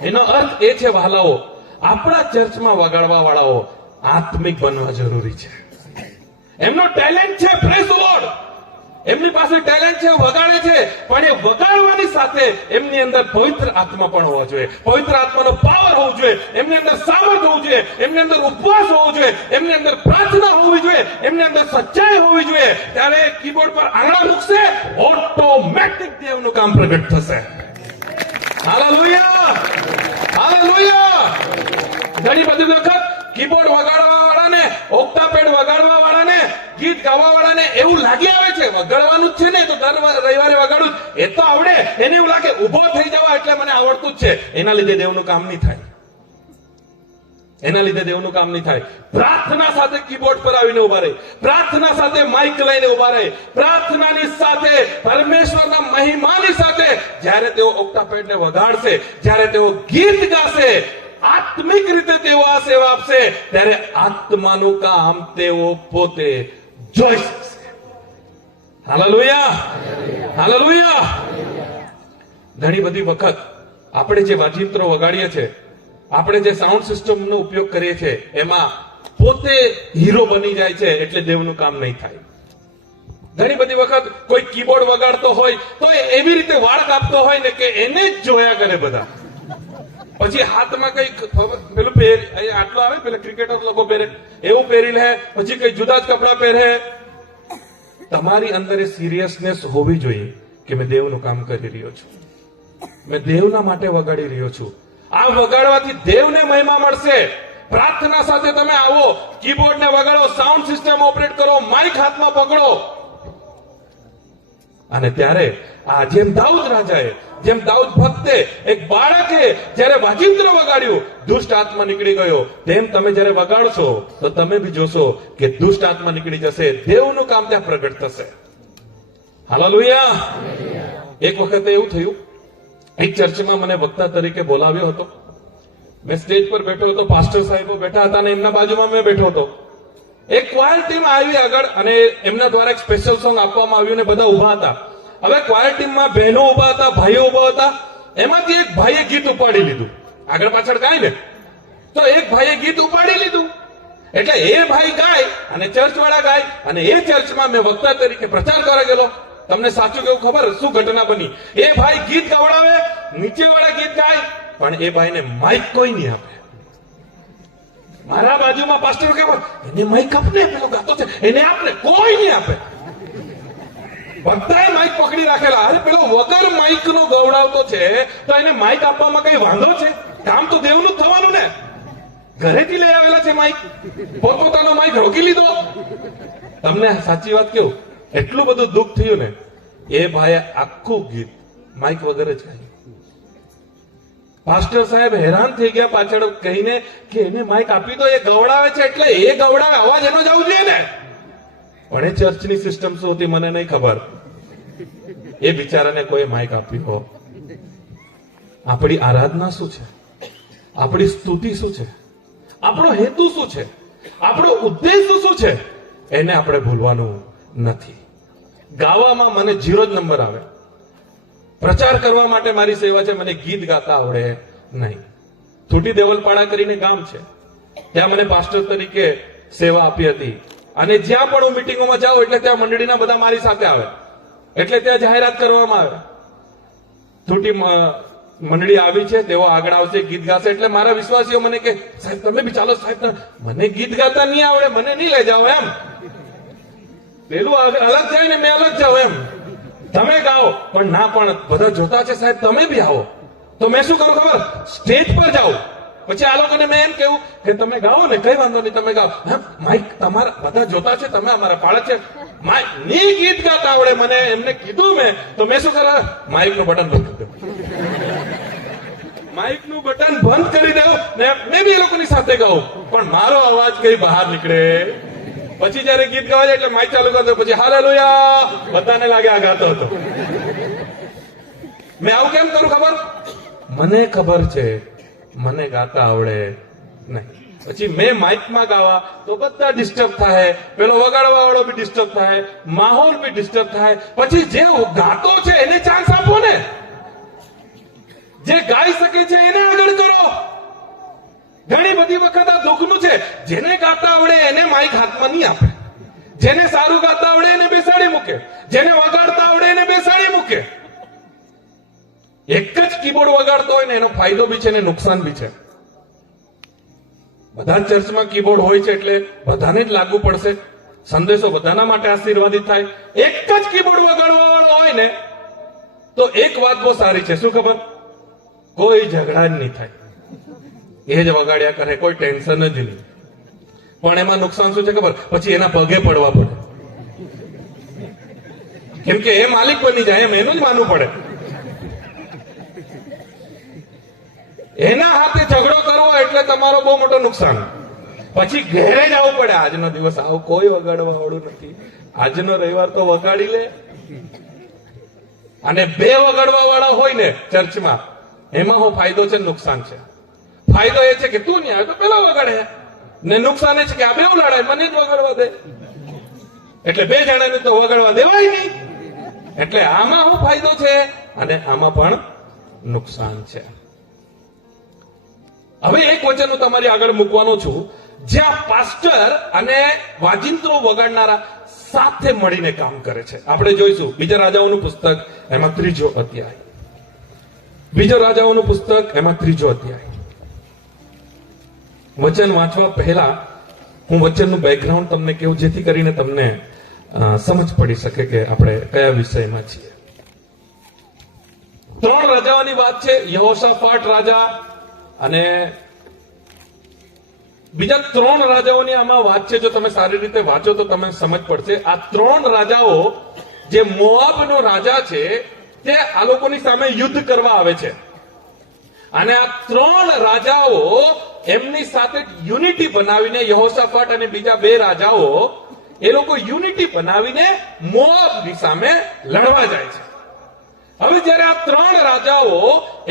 એનો અર્થ એ છે વહાલાઓ, આપણા ચર્ચમાં વગાડવા વાળાઓ આત્મિક બનવા જરૂરી છે. એમનો ટેલેન્ટ છે, પ્રેઝ ધ લોર્ડ. એમની પાસે ટેલેન્ટ છે, વગાડે છે, પણ એ વગાડવાની સાથે એમની અંદર પવિત્ર આત્મા પણ હોવા જોઈએ. પવિત્ર આત્માનો પાવર હોવો જોઈએ. એમની અંદર સામર્થ્ય હોવું જોઈએ. એમની અંદર ઉપવાસ હોવો જોઈએ. એમની અંદર પ્રાર્થના હોવી જોઈએ. એમની અંદર સચ્ચાઈ હોવી જોઈએ. ત્યારે કીબોર્ડ પર આંગળા મૂકશે, ઓટોમેટિક દેવનું કામ પ્રગટ થશે. Hallelujah, hallelujah. ઘણી બધી વખત કીબોર્ડ વગાડવા વાળાને, ઓક્ટાપેડ વગાડવા વાળાને, ગીત ગાવા વાળાને એવું લાગી આવે છે વગાડવાનું જ છે ને, તો દર રવિવારે વગાડું, એ તો આવડે. એને એવું લાગે ઉભો થઈ જવા એટલે મને આવડતું જ છે. એના લીધે દેવનું કામ નહીં થાય. એના લીધે દેવનું કામ નહીં થાય. પ્રાર્થના સાથે કીબોર્ડ પર આવીને ઉભા રહે, પ્રાર્થના સાથે માઇક લઈને ઉભા રહે, પ્રાર્થનાની સાથે પરમેશ્વરના મહિમાની સાથે જ્યારે તેઓ ઓક્ટાપેડને વગાડશે, જ્યારે તેઓ ગીત ગાશે, આત્મિક રીતે તેઓ આ સેવા આપશે, ત્યારે આત્માનું કામ તેઓ પોતે જોઈ શકશે. Hallelujah, hallelujah. ઘણી બધી વખત આપણે જે વાજિંત્રો વગાડીએ છીએ, આપણે જે સાઉન્ડ સિસ્ટમનો ઉપયોગ કરીએ છીએ, એમાં પોતે હીરો બની જાય છે એટલે દેવનું કામ નહીં થાય. ઘણી બધી વખત કોઈ કીબોર્ડ વગાડતો હોય તો એવી રીતે વાળ કાપતો હોય ને કે એને જ જોયા કરે બધા. પછી હાથમાં કઈ પેલું પહેરી, આટલું આવે પેલા ક્રિકેટર લોકો પહેરે એવું પહેરી લે, પછી કઈ જુદા જ કપડા પહેરે. તમારી અંદર એ સિરિયસનેસ હોવી જોઈએ કે મેં દેવનું કામ કરી રહ્યો છું, મેં દેવના માટે વગાડી રહ્યો છું. આ વગાડવાથી દેવને મહિમા મળશે. પ્રાર્થના સાથે તમે આવો, કીબોર્ડને વગાડો, સાઉન્ડ સિસ્ટમ ઓપરેટ કરો, માઇક હાથમાં પકડો, અને ત્યારે આ જેમ દાઉદ રાજાએ, જેમ દાઉદ ભક્તે, એક બાળકે જ્યારે વાજિંત્ર વગાડ્યું, દુષ્ટ આત્મા નીકળી ગયો, તેમ તમે જ્યારે વગાડશો તો તમે બી જોશો કે દુષ્ટ આત્મા નીકળી જશે, દેવનું કામ ત્યાં પ્રગટ થશે. હાલેલુયા. એક વખતે એવું થયું, એક ચર્ચમાં મને વક્તા તરીકે બોલાવ્યો હતો. મેં સ્ટેજ પર બેઠો હતો, પાસ્ટર સાહેબો બેઠા હતા અને એમના બાજુમાં મેં બેઠો હતો. એક ક્વાયર ટીમ આવી આગળ અને એમના દ્વારા એક સ્પેશિયલ સોંગ આપવામાં આવ્યું ને બધા ઉભા હતા. હવે ક્વાયર ટીમમાં બહેનો ઉભા હતા, ભાઈઓ ઉભા હતા. એમાંથી એક ભાઈએ ગીત ઉપાડી લીધું. આગળ પાછળ ગાય ને, તો એક ભાઈએ ગીત ઉપાડી લીધું. એટલે એ ભાઈ ગાય અને ચર્ચ વાળા ગાય, અને એ ચર્ચમાં મેં વક્તા તરીકે પ્રચાર કરવા ગયેલો. તમને સાચું કેવું ખબર શું ઘટના બની? એ ભાઈ ગીત ગવડાવે, નીચે વાળા ગીત ગાય, પણ એ ભાઈને માઇક કોઈ નહીં આપે. મારા બાજુમાં પાસ્ટર કહેવાય, એને માઇક આપને, પેલો ગાતો છે એને આપને, કોઈ નહીં આપે. બધાએ માઇક પકડી રાખેલા. અરે પેલો વગર માઇક નો ગવડાવતો છે તો એને માઇક આપવામાં કઈ વાંધો છે? કામ તો દેવનું જ થવાનું ને. ઘરેથી લઈ આવેલા છે માઇક, પોતપોતાનો માઇક રોકી લીધો. તમને સાચી વાત કેવું, એટલું બધું દુઃખ થયું ને, એ ભાઈએ આખું ગીત માઇક વગર જ ગાયું. પાસ્ટર સાહેબ હેરાન થઈ ગયા પાછળ કહીને કે એને માઇક આપી દો, એ ગવડાવે છે એટલે એ ગવડાવે, અવાજ એનો જ આવવું જોઈએ ને. પણ એ ચર્ચની સિસ્ટમ શું હતી મને નહીં ખબર. એ બિચારાને કોઈ માઇક આપ્યું હો. આપણી આરાધના શું છે? આપણી સ્તુતિ શું છે? આપણો હેતુ શું છે? આપણો ઉદ્દેશ શું છે? એને આપણે ભૂલવાનું નથી. ગાવામાં મને 0 જ નંબર આવે. પ્રચાર કરવા માટે મારી સેવા છે, મને ગીત ગાતા આવડે નહીં. થોટી દેવલપાડા કરીને ગામ છે, ત્યાં મને પાસ્ટર તરીકે સેવા આપી હતી. અને જ્યાં પણ હું મિટિંગોમાં જાઉં એટલે ત્યાં મંડળીના બધા મારી સાથે આવે, એટલે ત્યાં જાહેરાત કરવામાં આવે. થોટી મંડળી આવી છે, તેઓ આગળ આવશે, ગીત ગાશે. એટલે મારા વિશ્વાસીઓ મને કે સાહેબ તમે બી ચાલો. સાહેબ મને ગીત ગાતા નહીં આવડે, મને નહીં લઈ જાઓ એમ. પેલું અલગ જાય ને મેં અલગ જાઉં એમ. તમે ગાઓ. પણ ના, પણ બધા જોતા છે સાહેબ, તમે બી આવો. તો મેં શું કરું ખબર? સ્ટેજ પર જાઉં. પછી આ લોકોને મેં એમ કેવું કે તમે ગાઓ ને, કઈ વાંધો નહીં, તમે ગાઓ. હા, માઇક તમારા બધા જોતા છે, તમે અમારા પાડે છે. માઇક ની ગીત ગાતા આવડે મને, એમને કીધું મેં. તો મેં શું કરા? માઇક નું બટન બંધ કરી દઉં. માઇક નું બટન બંધ કરી દઉં ને મેં બી એ લોકોની સાથે ગાઉં. પણ મારો અવાજ કઈ બહાર નીકળે. પછી જયારે ગીત ગાવા જાય એટલે માઇક ચાલુ કરી દો. પછી હાલેલુયા, બધાને લાગે આ ગાતો હતો. મેં આવું કેમ કરું ખબર? મને ખબર છે મને ગાતા આવડે નહીં. પછી મેં માઇકમાં ગાવા તો બધા ડિસ્ટર્બ થાય, પેલો વગાડવા વાળો બી ડિસ્ટર્બ થાય, માહોલ બી ડિસ્ટર્બ થાય. પછી જે ગાતો છે એને ચાન્સ આપો ને. જે ગાઈ શકે છે એને આગળ કરો. ઘણી બધી વખત આ દુઃખનું છે. જેને ગાતા આવડે એને માઇક હાથમાં નહીં આપે. જેને સારું ગાતા આવડે એને બેસાડી મૂકે. જેને વગાડતા આવડે એને બેસાડી મૂકે. એક જ કીબોર્ડ વગાડતો હોય ને એનો ફાયદો બી છે ને નુકસાન બી છે. બધા જ ચર્ચમાં કીબોર્ડ હોય છે એટલે બધાને જ લાગુ પડશે. સંદેશો બધાના માટે આશીર્વાદિત થાય. એક જ કીબોર્ડ વગાડવા વાળો હોય ને તો એક વાત બહુ સારી છે. શું ખબર? કોઈ ઝઘડા જ નહીં થાય. એ જ વગાડ્યા કરે, કોઈ ટેન્શન જ નહીં. પણ એમાં નુકસાન શું છે ખબર? પછી એના પગે પડવા પડે. કેમ કે એ માલિક બની જાય એમ એનું જ માનવું પડે. એના હાથે ઝઘડો કરવો એટલે તમારો બહુ મોટો નુકસાન. પછી ઘેરે જ આવવું પડે. આજનો દિવસ આવું કોઈ વગાડવા વાળું નથી, આજનો રવિવાર તો વગાડી લે. અને બે વગાડવા વાળા હોય ને ચર્ચમાં, એમાં હું ફાયદો છે નુકસાન છે. ફાયદો એ છે કે તું નહીં આવે તો પેલો વગાડે, ને નુકસાન એ છે કે આ બે લડાય, મને જ વગાડવા દે. એટલે બે જણાને તો વગાડવા દેવાય નહીં. એટલે આમાં શું ફાયદો છે અને આમાં પણ નુકસાન છે. હવે એક વચન હું તમારી આગળ મૂકવાનો છું, જ્યાં પાસ્ટર અને વાજિંત્રો વગાડનારા સાથે મળીને કામ કરે છે. આપણે જોઈશું બીજા રાજાઓનું પુસ્તક એમાં 3 અધ્યાય. બીજો રાજાઓનું પુસ્તક એમાં 3 અધ્યાય. વચન વાંચવા પહેલા હું વચનનું બેકગ્રાઉન્ડ તમને કહું, જેથી કરીને તમને સમજ પડી શકે કે આપણે કયા વિષયમાં છીએ. 3 રાજાઓની વાત છે. યહોશાફાટ રાજા અને બીજા 3 રાજાઓની આમાં વાત છે. જો તમે સારી રીતે વાંચો તો તમને સમજ પડશે. આ 3 રાજાઓ જે મોઆબનો રાજા છે તે આ લોકોની સામે યુદ્ધ કરવા આવે છે. અને આ 3 રાજાઓ એમની સાથે યુનિટી બનાવીને, યહોશાફાટ અને બીજા 2 રાજાઓ એ લોકો યુનિટી બનાવીને મોઆબની સામે લડવા જાય છે. હવે જયારે આ 3 રાજાઓ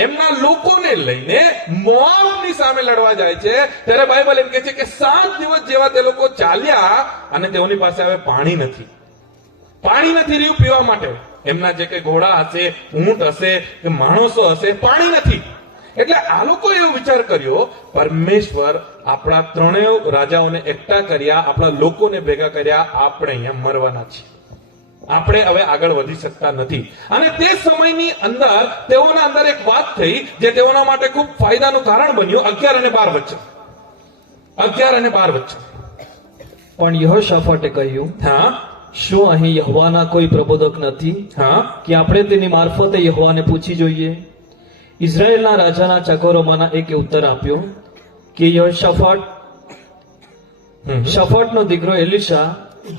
એમના લોકોને લઈને મોઆબની સામે લડવા જાય છે, ત્યારે બાઇબલ એમ કહે છે કે 7 દિવસ જેવા તે લોકો ચાલ્યા અને તેઓની પાસે હવે પાણી નથી. પાણી નથી રહ્યું પીવા માટે. એમના જે કઈ ઘોડા હશે, ઊંટ હશે કે માણસો હશે, પાણી નથી. એટલે આ લોકોએ એવો વિચાર કર્યો, પરમેશ્વર આપણા 3 રાજાઓને એકઠા કર્યા, આપણા લોકોને ભેગા કર્યા, આપણે અહીંયા મરવાના છીએ, આપણે હવે આગળ વધી શકતા નથી. અને તે સમયની અંદર તેઓના અંદર એક વાત થઈ જે તેઓના માટે ખૂબ ફાયદાનું કારણ બન્યું. 11 અને 12 વચ્ચે. 11 અને 12 વચ્ચે. પણ યહોશાફાટે કહ્યું, હા શું અહીં યહોવાના કોઈ પ્રબોધક નથી હા કે આપણે તેની મારફતે યહોવાને પૂછી જોઈએ? ઇઝરાયેલના રાજાના ચકોરોમાંના એકે ઉત્તર આપ્યો કે શાફાટનો દીકરો એલીશા,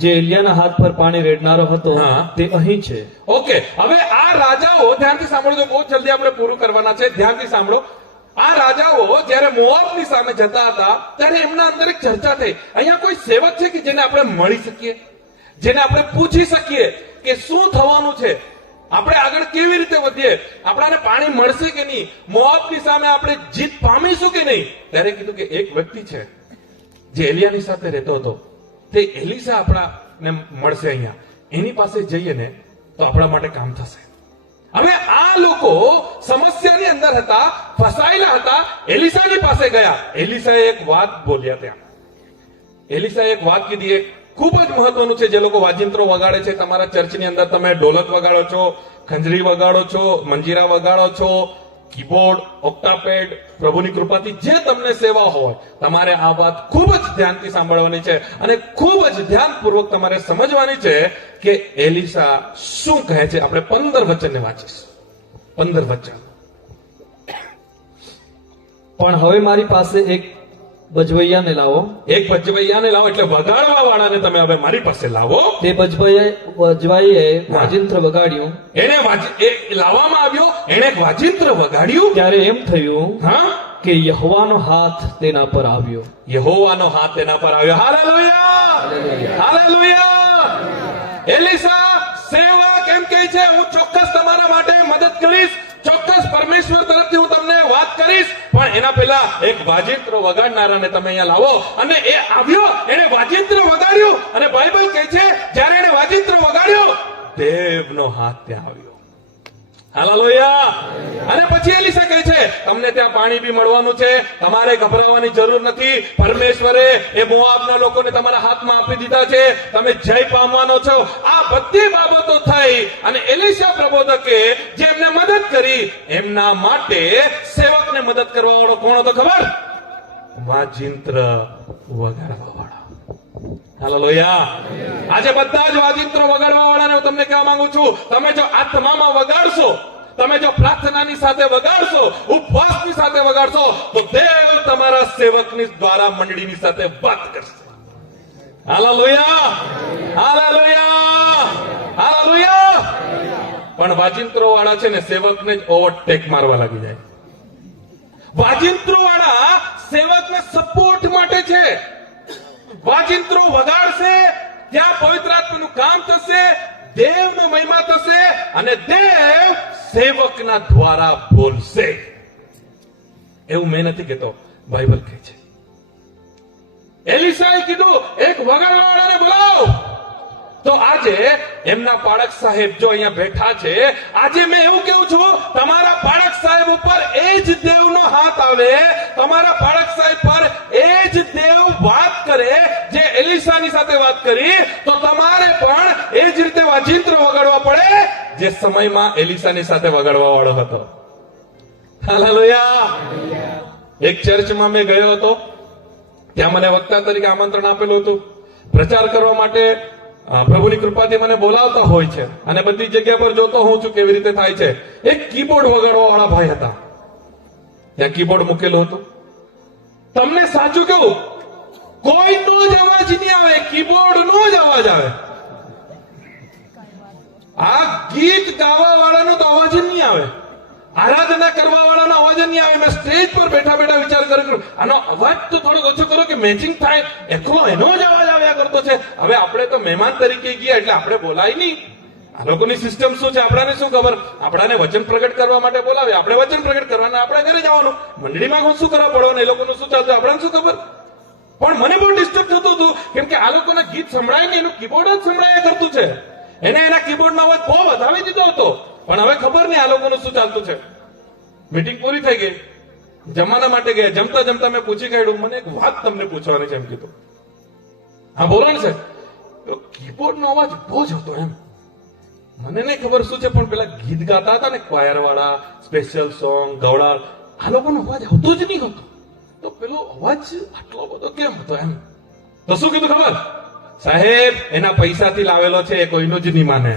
જે એલિયાના હાથ પર પાણી રેડનારો હતો, હા. તે અહીં છે. ઓકે. હવે આ રાજાઓ, ધ્યાનથી સાંભળજો, બહુ જલ્દી આપણે પૂરું કરવાના છે, ધ્યાનથી સાંભળો. આ રાજાઓ જયારે મોઆબની સામે જતા હતા ત્યારે એમના અંદર એક ચર્ચા થઈ. અહીંયા કોઈ સેવક છે કે જેને આપણે મળી શકીએ, જેને આપણે પૂછી શકીએ કે શું થવાનું છે, આપણે આગળ કેવી રીતે વધીએ, આપણાને પાણી મળશે કે નહીં, મોઆબની સામે આપણે જીત પામીશું કે નહીં? ત્યારે કીધું કે એક વ્યક્તિ છે જે એલિયાની સાથે રહેતો હતો, તે એલીશા આપણાને મળશે અહીંયા, એની પાસે જઈએ ને તો આપણા માટે કામ થશે. હવે આ લોકો સમસ્યાની અંદર હતા, ફસાયેલા હતા, એલીશાની પાસે ગયા. એલીશાએ એક વાત બોલ્યા. ત્યાં એલીશાએ એક વાત કીધી, એક ખૂબ જ મહત્વનું છે. જે લોકો વાજિંત્રો વગાડે છે, તમારા ચર્ચની અંદર તમે ઢોલક વગાડો છો, ખંજરી વગાડો છો, મંજીરા વગાડો છો, કીબોર્ડ, ઓક્ટાપેડ, પ્રભુની કૃપાથી જે તમને સેવા હોય, તમારે આ વાત ખૂબ જ ધ્યાનથી સાંભળવાની છે અને ખૂબ જ ધ્યાનપૂર્વક તમારે સમજવાની છે કે એલિશા શું કહે છે. આપણે 15 વચનને વાંચીશ. 15 વચન. પણ હવે મારી પાસે એક ભજવૈયાને લાવો. એક ભજવૈયાને લાવો, એટલે વગાડવા વાળાને તમે હવે મારી પાસે લાવો. તે ભજવાઈએ વાજિંત્ર વગાડ્યું. એ લાવવામાં આવ્યો, એને એક વાજિંત્ર વગાડ્યું. ત્યારે એમ થયું હા, કે યહોવાનો હાથ તેના પર આવ્યો. યહોવાનો હાથ તેના પર આવ્યો. Hallelujah, hallelujah. એલિશા સેવક એમ કહે છે, હું ચોક્કસ તમારા માટે મદદ કરીશ, ચોક્કસ પરમેશ્વર તરફથી હું તમને વાત કરીશ, પણ એના પહેલા એક વાજિંત્ર વગાડનારાને તમે અહીંયા લાવો. અને એ આવ્યો, એને વાજિંત્ર વગાડ્યું, અને બાઇબલ કહે છે જ્યારે એને વાજિંત્ર વગાડ્યું, દેવનો હાથ ત્યાં આવ્યો. હાલેલુયા. અને પછી એલિશા કહે છે, તમને ત્યાં પાણી બી મળવાનું છે, તમારે ગભરાવાની જરૂર નથી. પરમેશ્વરે એ મોઆબના લોકોને તમારા હાથમાં આપી દીધા છે, તમે જય પામવાનો છો. આ બધી બાબતો થઈ અને એલિશા પ્રબોધકે જે એમને મદદ કરી, એમના માટે સેવકને મદદ કરવા વાળો કોણ હતો ખબર? વાજિંત્ર વગાડવા વાળો. હાલેલુયા. આજે બધા જ વાજિંત્રો વગાડવા વાળાને હું તમને કહેવા માંગુ છું, તમે જો આત્મામાં વગાડશો, તમે જો પ્રાર્થનાની સાથે વગાડશો, ઉપવાસની સાથે વગાડશો, તો દેવ તમારા સેવકની દ્વારા મંડળીની સાથે વાત કરશે. Hallelujah, hallelujah, hallelujah. પણ વાજિંત્રો વાળા છે ને સેવકને જ ઓવરટેક મારવા લાગી જાય. વાજિંત્રો વાળા સેવકને સપોર્ટ માટે છે. વાજિંત્રો વગાડશે, ત્યાં પવિત્ર આત્માનું કામ થશે, દેવનો મહિમા થશે અને દેવ સેવકના દ્વારા બોલશે. એવું મેં નથી કહેતો, બાઇબલ કહે છે. એલિશાએ કીધું, એક વગાડવાવાળાને બોલાવો. તો આજે એમના પાળક સાહેબ જો અહીંયા બેઠા છે, આજે મેં એવું કહું છું, તમારા પાળક સાહેબ ઉપર એ જ દેવનો હાથ આવે, તમારા પાળક સાહેબ પર એ જ દેવ વાત કરે જે એલિશાની સાથે વાત કરી, તો તમારે પણ એ જ રીતે વાજિંત્ર વગાડવા પડે જે સમયમાં એલિશાની સાથે વગાડવા વાળો હતો. હાલેલુયા. એક ચર્ચમાં મેં ગયો હતો, ત્યાં મને વક્તા તરીકે આમંત્રણ આપેલું હતું. પ્રચાર કરવા માટે પ્રભુની કૃપાથી મને બોલાવતા હોય છે અને બધી જગ્યા પર જોતો હોઉં છું કેવી રીતે થાય છે. એક કીબોર્ડ વગાડવા વાળા ભાઈ હતા, ત્યાં કીબોર્ડ મૂકેલું હતું. તમને સાચું કહું, કોઈનો જ અવાજ નહીં આવે, કીબોર્ડનો જ અવાજ આવે. આ ગીત ગાવા વાળાનો તો અવાજ જ નહીં આવે, આરાધના કરવા વાળાનો અવાજ જ નહીં આવે. મેં સ્ટેજ પર બેઠા બેઠા વિચાર કર્યો, આનો અવાજ તો થોડો ઓછો કરો કે મેચિંગ થાય. એકલો એનો જ અવાજ આવ્યા કરતો છે. હવે આપણે તો મહેમાન તરીકે ગયા એટલે આપણે બોલાય નહીં. આ લોકોની સિસ્ટમ શું છે આપણાને શું ખબર? આપણાને વચન પ્રગટ કરવા માટે બોલાવે, આપણે વચન પ્રગટ કરવાના, આપણે ઘરે જવાનું. મંડળીમાં શું કરવા પડવાનું, એ લોકોનું શું ચાલતું આપણને શું ખબર? પણ મને બહુ ડિસ્ટર્બ થતું હતું, કેમ કે આ લોકોના ગીત સંભળાય નહીં, એનું કીબોર્ડ જ સંભળાયા કરતું છે. એને એના કીબોર્ડનો અવાજ બહુ વધાવી દીધો હતો, પણ હવે ખબર નહીં આ લોકોનું શું ચાલતું છે. મીટિંગ પૂરી થઈ ગઈ, જમવાના માટે ગયા. જમતા જમતા મેં પૂછી કાઢ્યું, મને એક વાત તમને પૂછવાની છે એમ કીધું. હા બોલો ને સાહેબ. કીબોર્ડ નો અવાજ બહુ જ હતો એમ. મને નહીં ખબર શું છે, પણ પેલા ગીત ગાતા હતા ને ક્વાયર વાળા, સ્પેશિયલ સોંગ ગવડા, આ લોકોનો અવાજ આવતો જ નહીં હતો. તો પેલો અવાજ આટલો બધો કેમ હતો એમ? તો શું કીધું ખબર? સાહેબ એના પૈસાથી લાવેલો છે, એ કોઈનું જ નહીં માને.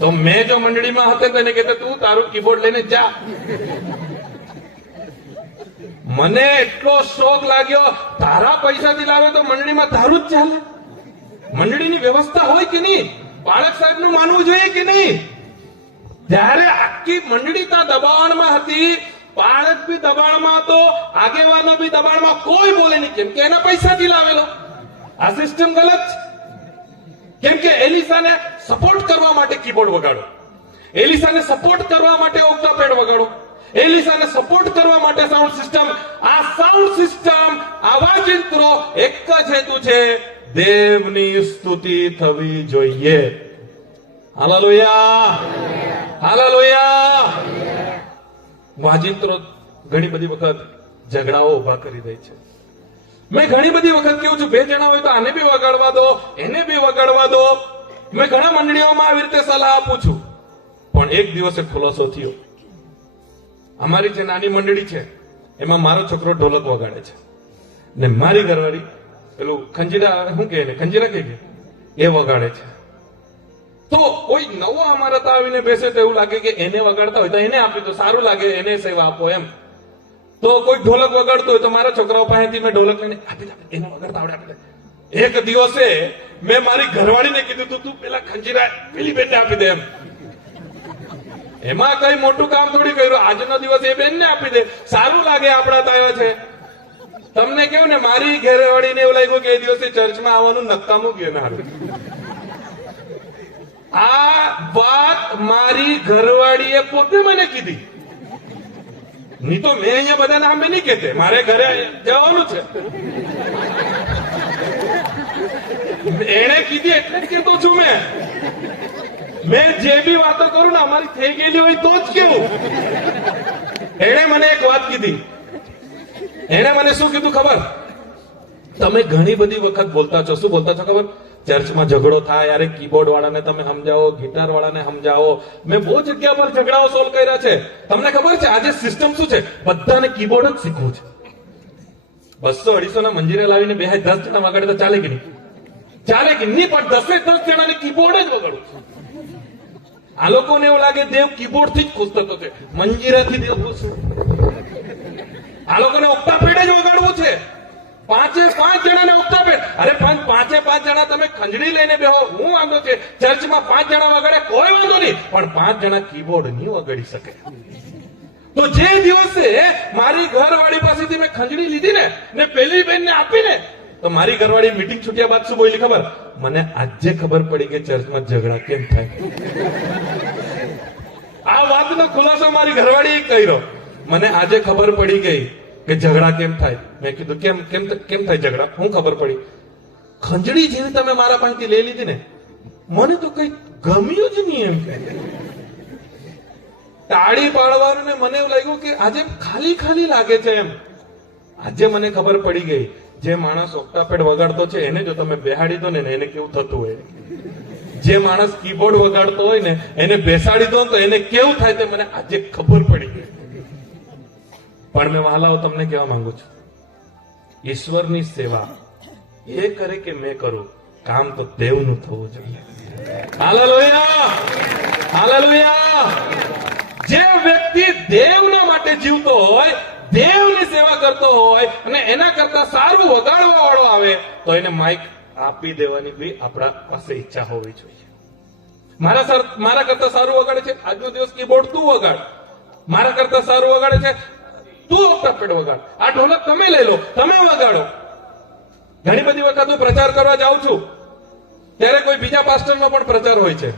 તો મેં જો મંડળીમાં હતો તો એને કહેતો, તું તારું કીબોર્ડ લઈને જા. મને એટલો શોખ લાગ્યો, તારા પૈસાથી લાવે તો મંડળીમાં તારું જ ચાલે? મંડળીની વ્યવસ્થા હોય કે નહીં? બાળક સાહેબ નું માનવું જોઈએ કે નહીં? ત્યારે આખી મંડળી ત્યાં દબાણમાં હતી, બાળક બી દબાણમાં હતો, આગેવાનો બી દબાણમાં, કોઈ બોલે નહીં, કેમ કે એના પૈસાથી લાવેલો. આ સિસ્ટમ ગલત છે. કેમ કે એલિશાને સપોર્ટ કરવા માટે કીબોર્ડ વગાડો, એલિશાને સપોર્ટ કરવા માટે ઓક્ટાપેડ વગાડો, એલિશાને સપોર્ટ કરવા માટે સાઉન્ડ સિસ્ટમ. આ સાઉન્ડ સિસ્ટમ, આ વાજિંત્રો એક જ હેતુ છે, દેવની સ્તુતિ થવી જોઈએ. Hallelujah, hallelujah. વાજિંત્રો ઘણી બધી વખત ઝઘડાઓ ઉભા કરી દે છે. મેં ઘણી બધી વખત કેવું છું, બે જણા હોય તો આને બી વગાડવા દો, એને બી વગાડવા દો. મેં ઘણા મંડળીઓમાં આવી રીતે સલાહ આપું છું. પણ એક દિવસે ખુલાસો થયો. અમારી જે નાની મંડળી છે એમાં મારો છોકરો ઢોલક વગાડે છે ને મારી ઘરવાળી પેલું ખંજીરા, શું કહે એને, ખંજીરા કહે એ વગાડે છે. તો કોઈ નવો અમારા ત્યાં આવીને બેસે તો એવું લાગે કે એને વગાડતા હોય તો એને આપી તો સારું લાગે, એને સેવા આપો એમ. તો કોઈ ઢોલક વગાડતો હોય તો મારા છોકરાઓ પાસેથી મેં ઢોલક લઈને આપી દે, એને વગાડતા આવડે આપી દે. એક દિવસે મેં મારી ઘરવાળીને કીધું તું પેલા ખંજીરા પેલી બેનને આપી દે એમ. એમાં કઈ મોટું કામ થોડી કર્યું. આજનો દિવસ એ બેનને આપી દે, સારું લાગે, આપણા ત્યાં છે. તમને કેવું ને, મારી ઘરવાળીને એવું લાગ્યું કે એ દિવસે ચર્ચમાં આવવાનું નક્કામું ગયું ના હારું. આ વાત મારી ઘરવાળીએ પોતે મને કીધી. નહીં તો મેં અહીંયા બધાને સામે નહીં કહેતે, મારે ઘરે જવાનું છે. એને કીધી એટલે જ કહેતો છું મેં જે બી વાતો કરું ને અમારી થઈ ગયેલી હોય તો જ કેવું. એને મને એક વાત કીધી. એને મને શું કીધું ખબર? તમે ઘણી બધી વખત બોલતા છો. શું બોલતા છો ખબર? ચર્ચમાં ઝઘડો થાય, અરે કીબોર્ડ વાળાને તમે સમજાવો, ગિટાર વાળાને સમજાવો. મેં બહુ જગ્યા પર ઝઘડાઓ સોલ્વ કર્યા છે. તમને ખબર છે આજે સિસ્ટમ શું છે? બધાને કીબોર્ડ જ શીખવું છે. 200-250 ના મંજીરે લાવીને 10 જણા વગાડે તો ચાલે કે નહીં? ચાલે કે નહીં? પણ 10 જણાને કીબોર્ડ જ વગાડવું છે. આ લોકોને એવું લાગે દેવ કીબોર્ડ થી જ ખુશ થતો છે, મંજીરાથી દેવ ખુશ. આ લોકોને ઓક્ટાપેડ જ વગાડવું છે. 5 જણાને ઓક્ટાપેડ. અરે 5 જણા તમે ખંજડી લઈને બેહો, હું વાંધો છે. ચર્ચમાં 5 જણા વગાડે કોઈ વાંધો નહીં, પણ 5 જણા કીબોર્ડ નહીં વગાડી શકે. તો જે દિવસે મારી ઘરવાળી પાસેથી મેં ખંજડી લીધી ને પેલી બેનને આપીને, તો મારી ઘરવાળી મીટિંગ છૂટ્યા બાદ શું બોલી ખબર? મને આજે ખબર પડી કે ચર્ચમાં ઝઘડા કેમ થાય. આ વાતનો ખુલાસો મારી ઘરવાળીએ કર્યો. મને આજે ખબર પડી ગઈ કે ઝઘડા કેમ થાય. મેં કીધું કેમ થાય ઝઘડા? હું ખબર પડી. ખંજડી જેવી તમે મારા પાસેથી લઈ લીધી ને, મને તો કઈ ગમ્યું જ નહીં એમ. તાળી પાડવાનું ને મને એવું લાગ્યું કે આજે ખાલી ખાલી લાગે છે એમ. આજે મને ખબર પડી ગઈ, જે માણસ ઓક્ટાપેડ વગાડતો છે એને જો તમે બેહાડી દો ને એને કેવું થતું હોય, જે માણસ કીબોર્ડ વગાડતો હોય ને એને બેસાડી દો તો એને કેવું થાય તે મને આજે ખબર પડી ગઈ. પણ મેં વહાલાઓ તમને કહેવા માંગુ છું, ઈશ્વરની સેવા એ કરે કે મેં કરું, કામ તો દેવનું થવું જોઈએ. Hallelujah, hallelujah. જે વ્યક્તિ દેવના માટે જીવતો હોય, દેવની સેવા કરતો હોય અને એના કરતા સારું વગાડવા વાળો આવે તો એને માઇક આપી દેવાની બી આપણા પાસે ઈચ્છા હોવી જોઈએ. મારા કરતા સારું વગાડે છે, આજનો દિવસ કીબોર્ડ તું વગાડ. મારા કરતા સારું વગાડે છે, તું ઓક્ટાપેડ વગાડ. આ ઢોલક તમે લઈ લો, તમે વગાડો. ઘણી બધી વખત હું પ્રચાર કરવા જાઉં છું ત્યારે કોઈ બીજા પાસ્ટરનો પણ પ્રચાર હોય છે.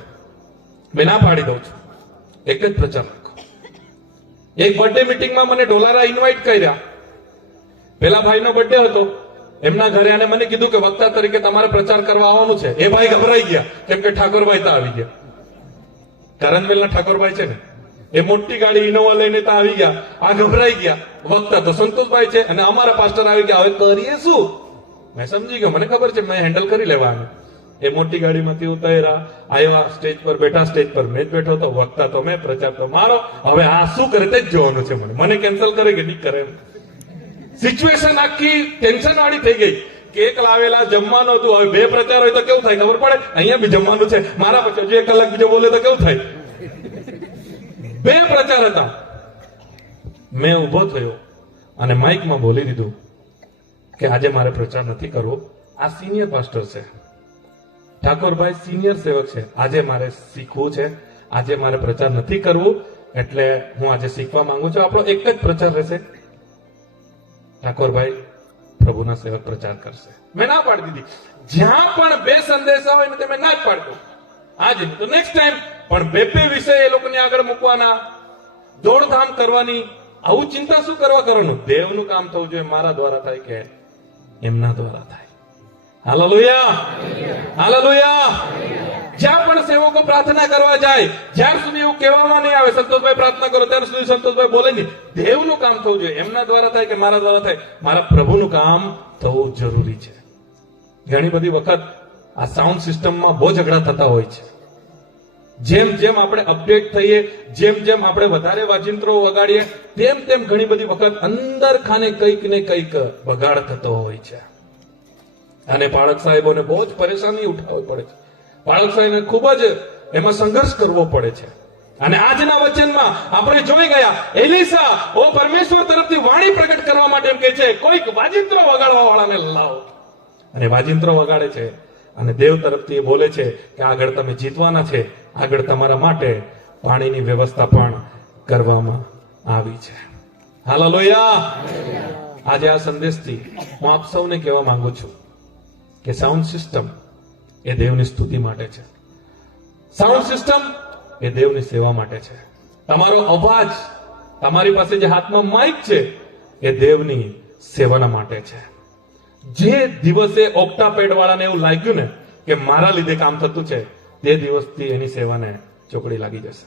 મેં ના પાડી દઉં છું, એક જ પ્રચાર રાખો. એક બર્થડે મીટિંગમાં મને ડોલારા ઇન્વાઇટ કર્યા. પેલા ભાઈનો બર્થડે હતો, એમના ઘરે અને મને કીધું કે વક્તા તરીકે તમારે પ્રચાર કરવા આવવાનું છે. એ ભાઈ ગભરાઈ ગયા કેમ કે ઠાકોરભાઈ ત્યાં આવી ગયા. કરણવેલના ઠાકોરભાઈ છે ને, એ મોટી ગાડી ઇનોવા લઈને ત્યાં આવી ગયા. આ ગભરાઈ ગયા. વક્તા તો સંતોષભાઈ છે અને અમારા પાસ્ટર આવી ગયા. હવે કરીએ શું? મેં સમજી ગયો, મને ખબર છે મેં હેન્ડલ કરી લેવાનું. એ મોટી ગાડીમાંથી ઉતાર્યા, આવ્યા સ્ટેજ પર બેઠા. સ્ટેજ પર મેં જ બેઠો હતો, વક્તા તો મેં, પ્રચાર તો મારો. હવે આ શું કરે તે જ જોવાનું છે. મને કેન્સલ કરે કે નહીં કરે. સિચ્યુએશન આખી ટેન્શન વાળી થઈ ગઈ. કેક લાવેલા, જમવાનું હતું. હવે 2 પ્રચાર હોય તો કેવું થાય ખબર પડે? અહીંયા બી જમવાનું છે, મારા પછી હજુ 1 કલાક બીજો બોલે તો કેવું થાય? 2 પ્રચાર હતા. મેં ઉભો થયો અને માઇકમાં બોલી દીધું કે આજે મારે પ્રચાર નથી કરવો. આ સિનિયર પાસ્ટર છે, ઠાકોરભાઈ સિનિયર સેવક છે. આજે મારે શીખવું છે, આજે મારે પ્રચાર નથી કરવું, એટલે હું આજે શીખવા માંગુ છું. આપણો એક જ પ્રચાર રહેશે, ઠાકોરભાઈ પ્રભુના સેવક પ્રચાર કરશે. મેં ના પાડી દીધી. જ્યાં પણ 2 સંદેશા હોય ને તે મેં ના જ પાડતો. આજે તો નેક્સ્ટ ટાઈમ પણ 2 વિષય એ લોકોની આગળ મૂકવાના, દોડધામ કરવાની. આવું ચિંતા શું કરવા કરવાનું? દેવનું કામ થવું જોઈએ. મારા દ્વારા થાય કે એમના દ્વારા થાય. Hallelujah, hallelujah. જ્યાં પણ સેવકો પ્રાર્થના કરવા જાય, જ્યાં સુધી એવું કહેવામાં નહીં આવે સંતોષભાઈ પ્રાર્થના કરો, ત્યાં સુધી સંતોષભાઈ બોલે નહીં. દેવનું કામ થવું જોઈએ. એમના દ્વારા થાય કે મારા દ્વારા થાય, મારા પ્રભુનું કામ થવું જરૂરી છે. ઘણી બધી વખત આ સાઉન્ડ સિસ્ટમમાં બહુ ઝઘડા થતા હોય છે. જેમ જેમ આપણે અપડેટ થઈએ, જેમ જેમ આપણે વધારે વાજિંત્રો વગાડીએ, તેમ તેમ ઘણી બધી વખત અંદર ખાને કંઈક ને કંઈક બગાડ થતો હોય છે. અને બાળક સાહેબોને બહુ જ પરેશાની ઉઠાવવી પડે છે. બાળક સાહેબને ખૂબ જ એમાં સંઘર્ષ કરવો પડે છે. અને આજના વચનમાં આપણે જોઈ ગયા, એલીસા ઓ પરમેશ્વર તરફથી વાણી પ્રગટ કરવા માટે એમ કહે છે, કોઈક વાજિંત્રો વગાડવા વાળાને લાવો. અને વાજિંત્રો વગાડે છે અને દેવ તરફથી એ બોલે છે કે આગળ તમે જીતવાના છે, આગળ તમારા માટે પાણીની વ્યવસ્થા પણ કરવામાં આવી છે. હાલેલુયા. આજે આ સંદેશથી હું આપ સૌને કહેવા માંગુ છું કે સાઉન્ડ સિસ્ટમ એ દેવની સ્તુતિ માટે છે. સાઉન્ડ સિસ્ટમ એ દેવની સેવા માટે છે. તમારો અવાજ, તમારી પાસે જે હાથમાં માઇક છે, એ દેવની સેવાના માટે છે. જે દિવસે ઓક્ટાપેડ વાળાને એવું લાગ્યું ને કે મારા લીધે કામ થતું છે, તે દિવસથી એની સેવાને ચોકડી લાગી જશે.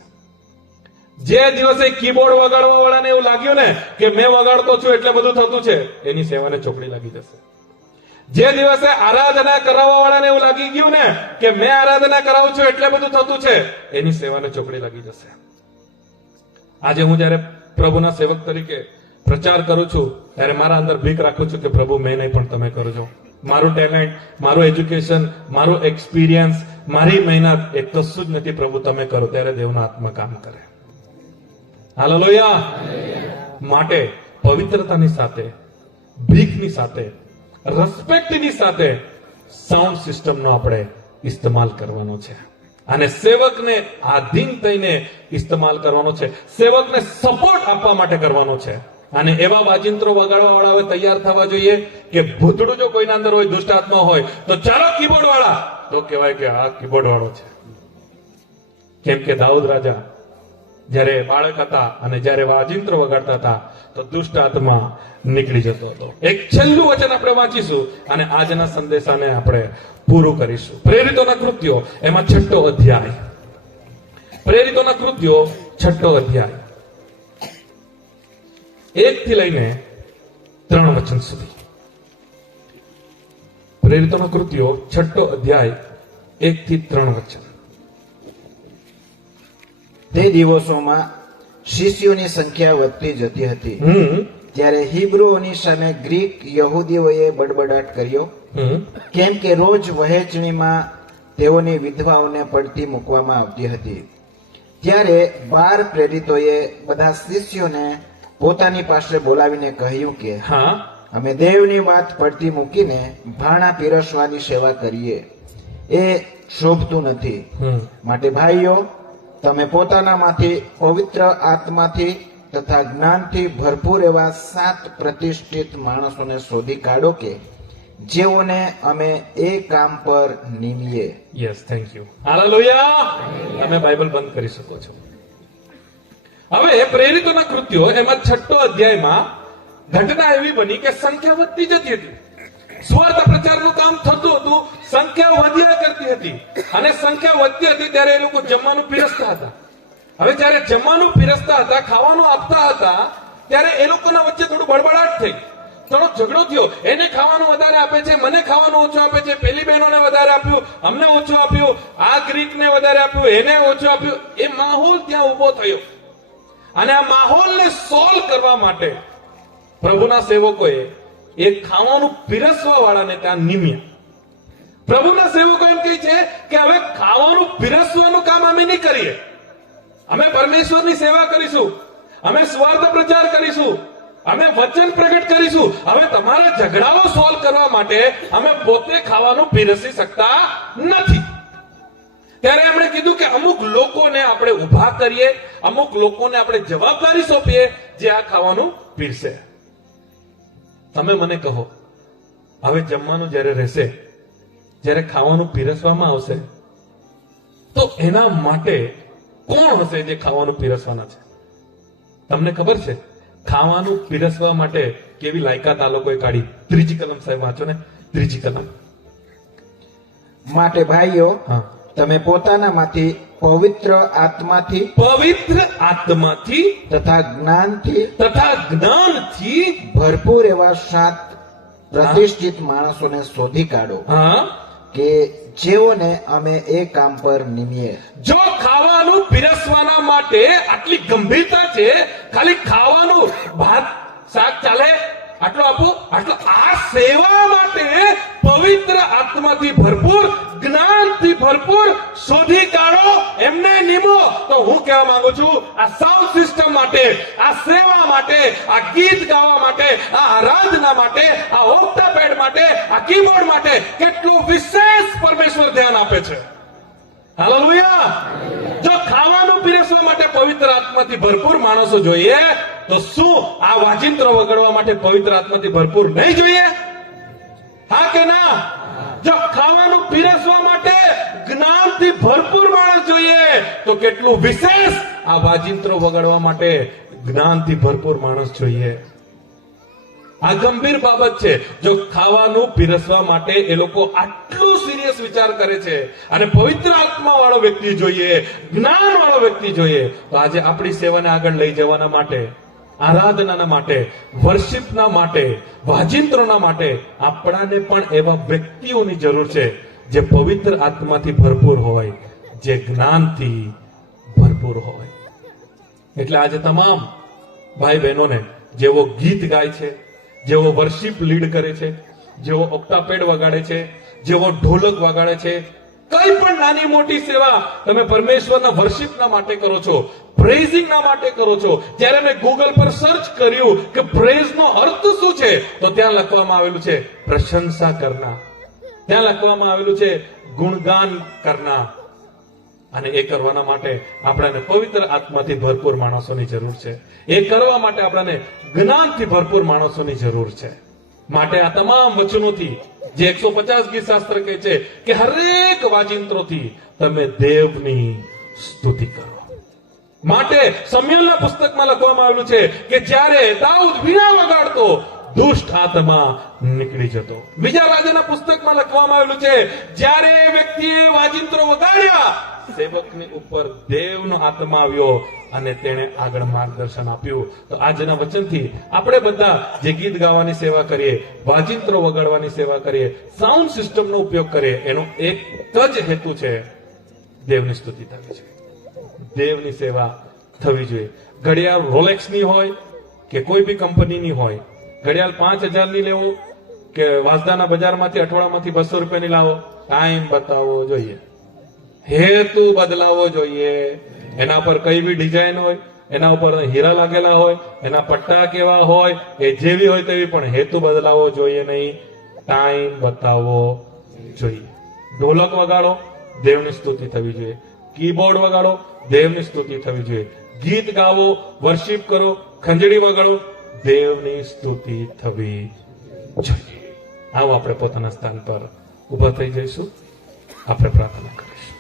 જે દિવસે કીબોર્ડ વગાડવા વાળાને એવું લાગ્યું ને કે મેં વગાડતો છું એટલે બધું થતું છે, એની સેવાને ચોકડી લાગી જશે. જે દિવસે આરાધના કરાવવા વાળાને એવું લાગી ગયું ને કે મેં આરાધના કરાવું છું એટલે બધું થતું છે, એની સેવાને ચોકડી લાગી જશે. આજે હું જયારે પ્રભુના સેવક તરીકે પ્રચાર કરું છું ત્યારે મારા અંદર ભીખ રાખું છું કે પ્રભુ મેં નહીં પણ તમે કરજો. મારું ટેલેન્ટ, મારું એજ્યુકેશન, મારું એક્સપિરિયન્સ, મારી મહેનત એ કશું જ નથી. પ્રભુ તમે કરો. ત્યારે દેવનો આત્મા કામ કરે. હાલેલુયા. માટે પવિત્રતાની સાથે, ભીખની સાથે, રિસ્પેક્ટની સાથે સાઉન્ડ સિસ્ટમનો આપણે ઇસ્તેમાલ કરવાનો છે. અને સેવકને આધીન થઈને ઇસ્તેમાલ કરવાનો છે. સેવકને સપોર્ટ આપવા માટે કરવાનો છે. અને એવા વાજિંત્રો વગાડવા વાળા હવે તૈયાર થવા જોઈએ કે ભૂતડું જો કોઈના અંદર હોય, દુષ્ટ આત્મા હોય, તો ચાલો કીબોર્ડ વાળા, તો કહેવાય કે આ કીબોર્ડ વાળો છે. કેમ કે દાઉદ રાજા જ્યારે બાળક હતા અને જ્યારે વાજિંત્રો વગાડતા હતા તો દુષ્ટ આત્મા નીકળી જતો હતો. એક છેલ્લું વચન આપણે વાંચીશું અને આજના સંદેશાને આપણે પૂરું કરીશું. પ્રેરિતોના કૃત્યો એમાં 6 અધ્યાય. પ્રેરિતોના કૃત્યો 6 અધ્યાય 1 થી લઈને 3 વચન સુધી. પ્રેરિતોના કૃત્યો 6 અધ્યાય 1 થી 3 વચન. તે દિવસોમાં શિષ્યોની સંખ્યા વધતી જતી હતી. ત્યારે હિબ્રુઓની સામે ગ્રીક યહૂદીઓએ બડબડાટ કર્યો, કેમ કે રોજ વહેંચણીમાં તેઓની વિધવાઓને પડતી મૂકવામાં આવતી હતી. ત્યારે 12 પ્રેરિતોએ બધા શિષ્યોને પોતાની પાસે બોલાવીને કહ્યું કે હા, અમે દેવની વાત પડતી મૂકીને ભાણા પીરસવાની સેવા કરીએ, એ શોભતું નથી. માટે ભાઈઓ, તમે પોતાનામાંથી પવિત્ર આત્માથી તથા જ્ઞાનથી ભરપૂર એવા 7 પ્રતિષ્ઠિત માણસોને શોધી કાઢો કે જેઓને અમે એ કામ પર નિમીએ. Yes, thank you. હાલેલુયા. તમે બાઇબલ બંધ કરી શકો છો. હવે પ્રેરિતોના કૃત્યો એમાં 6 અધ્યાયમાં ઘટના એવી બની કે સંખ્યા વધતી જતી હતી. સ્વાર્થ પ્રચારનું કામ થતું હતું, સંખ્યા વધ્યા કરતી હતી. અને સંખ્યા વધતી હતી ત્યારે એ લોકો જમવાનું પીરસતા હતા. હવે જ્યારે જમવાનું પીરસતા હતા, ખાવાનું આપતા હતા, ત્યારે એ લોકોના વચ્ચે થોડું બળબડાટ થઈ, થોડો ઝઘડો થયો. એને ખાવાનું વધારે આપે છે, મને ખાવાનું ઓછું આપે છે, પેલી બહેનોને વધારે આપ્યું, અમને ઓછું આપ્યું, આ ગ્રીકને વધારે આપ્યું, એને ઓછું આપ્યું. એ માહોલ ત્યાં ઉભો થયો. અને આ માહોલને સોલ્વ કરવા માટે પ્રભુના સેવકોએ એ ખાવાનું પીરસવા વાળાને ત્યાં નિમ્યા. પ્રભુના સેવકો એમ કહે છે કે હવે ખાવાનું પીરસવાનું કામ અમે નહીં કરીએ, અમે પરમેશ્વરની સેવા કરીશું, અમે સ્વાર્થ પ્રચાર કરીશું, અમે વચન પ્રગટ કરીશું. હવે તમારા ઝઘડાઓ સોલ્વ કરવા માટે અમે પોતે ખાવાનું પીરસી શકતા નથી. ત્યારે એમણે કીધું કે અમુક લોકોને આપણે ઉભા કરીએ, અમુક લોકોને આપણે જવાબદારી સોંપીએ જે આ ખાવાનું પીરસે. તમે મને કહો, હવે જમવાનું જ્યારે રહેશે, જ્યારે ખાવાનું પીરસવામાં આવશે, તો એના માટે કોણ હશે જે ખાવાનું પીરસવાના છે? તમને ખબર છે ખાવાનું પીરસવા માટે કેવી લાયકાત આ લોકોએ કાઢી? 3જી કલમ સાહેબ વાંચો ને, 3જી કલમ. માટે ભાઈઓ, હા, તમે પોતાનામાંથી પવિત્ર આત્માથી તથા જ્ઞાનથી ભરપૂર એવા 7 પ્રતિષ્ઠિત માણસોને શોધી કાઢો હા, કે જેઓને અમે એ કામ પર નિમીએ. જો ખાવા પીરસવાના માટે આટલી ગંભીરતા છે. ખાલી ખાવાનું ભાત શાક ચાલે, આટલો આપો, આટલો. આ સેવા માટે પવિત્ર આત્માથી ભરપૂર, જ્ઞાનથી ભરપૂર શોધી કાઢો, એમને નિમો. તો હું કહેવા માંગુ છું, આ સાઉન્ડ સિસ્ટમ માટે, આ સેવા માટે, આ ગીત ગાવા માટે, આ આરાધના માટે, આ ઓક્ટાપેડ માટે, આ કીબોર્ડ માટે કેટલું વિશેષ પરમેશ્વર ધ્યાન આપે છે. હાલેલુયા. જો ખાવાનું પીરસવા માટે પવિત્ર આત્માથી ભરપૂર માણસો જોઈએ, તો શું આ વાજિંત્રો વગાડવા માટે પવિત્ર આત્માથી ભરપૂર નહીં જોઈએ? હા કે ના? જો ખાવાનું પીરસવા માટે જ્ઞાનથી ભરપૂર માણસ જોઈએ, તો કેટલું વિશેષ આ વાજિંત્રો વગાડવા માટે જ્ઞાનથી ભરપૂર માણસ જોઈએ. આ ગંભીર બાબત છે. જો ખાવાનું પીરસવા માટે એ લોકો આટલું સિરિયસ વિચાર કરે છે, અને પવિત્ર આત્મા વાળો વ્યક્તિ જોઈએ, જ્ઞાન વાળો વ્યક્તિ જોઈએ, તો આજે આપણી સેવાને આગળ લઈ જવાના માટે, આરાધનાના માટે, વર્શિપના માટે, વાજિંત્રોના માટે આપણાને પણ એવા વ્યક્તિઓની જરૂર છે જે પવિત્ર આત્માથી ભરપૂર હોય, જે જ્ઞાનથી ભરપૂર હોય. એટલે આજે તમામ ભાઈ બહેનોને જેવો ગીત ગાય છે, જેવો વર્શિપ લીડ કરે છે, જેવો ઓક્ટાપેડ વગાડે છે, જેવો ઢોલક વગાડે છે, કઈ પણ નાની મોટી સેવા તમે પરમેશ્વરના વર્શિપના માટે કરો છો, પ્રેઝિંગના માટે કરો છો. જ્યારે મેં ગૂગલ પર સર્ચ કર્યું કે પ્રેઝનો અર્થ શું છે, તો ત્યાં લખવામાં આવેલું છે પ્રશંસા કરના, ત્યાં લખવામાં આવેલું છે ગુણગાન કરના. અને એ કરવાના માટે આપણાને પવિત્ર આત્માથી ભરપૂર માણસોની જરૂર છે. એ કરવા માટે આપણાને જ્ઞાનથી ભરપૂર માણસોની જરૂર છે. માટે આ તમામ વચનોથી, જે 150 ગીત શાસ્ત્ર કહે છે કે હરેક વાજિંત્રોથી તમે દેવની સ્તુતિ કરો. માટે સમયલના પુસ્તકમાં લખવામાં આવેલું છે કે જ્યારે દાઉદ વીણા વગાડતો, દુષ્ટ આત્મા નીકળી જતો. બીજા રાજાના પુસ્તકમાં લખવામાં આવેલું છે જ્યારે એ વ્યક્તિએ વાજિંત્રો વગાડ્યા, સેવકની ઉપર દેવનો આત્મા આવ્યો અને તેણે આગળ માર્ગદર્શન આપ્યું. તો આજના વચનથી આપણે બધા જે ગીત ગાવાની સેવા કરીએ, વાજિંત્રો વગાડવાની સેવા કરીએ, સાઉન્ડ સિસ્ટમનો ઉપયોગ કરીએ, એનો એક જ હેતુ છે, દેવની સ્તુતિ થવી જોઈએ, દેવની સેવા થવી જોઈએ. ઘડિયાળ રોલેક્સની હોય કે કોઈ બી કંપનીની હોય, ઘડિયાળ 5000 ની લેવો કે વાસદાના બજારમાંથી અઠવાડિયામાંથી 200 રૂપિયાની લાવો, ટાઈમ બતાવવો જોઈએ, હેતુ બદલાવો જોઈએ. એના પર કઈ બી ડિઝાઇન હોય, એના ઉપર હીરા લાગેલા હોય, એના પટ્ટા કેવા હોય, એ જેવી હોય તેવી, પણ હેતુ બદલાવો જોઈએ નહીં, ટાઈમ બતાવવો જોઈએ. ઢોલક વગાડો, દેવની સ્તુતિ થવી જોઈએ. કીબોર્ડ વગાડો, દેવની સ્તુતિ થવી જોઈએ. ગીત ગાવો, વર્શિપ કરો, ખંજડી વગાડો, દેવની સ્તુતિ થવી જોઈએ. આવો આપણે પોતાના સ્થાન પર ઉભા થઈ જઈશું, આપણે પ્રાર્થના કરીશું.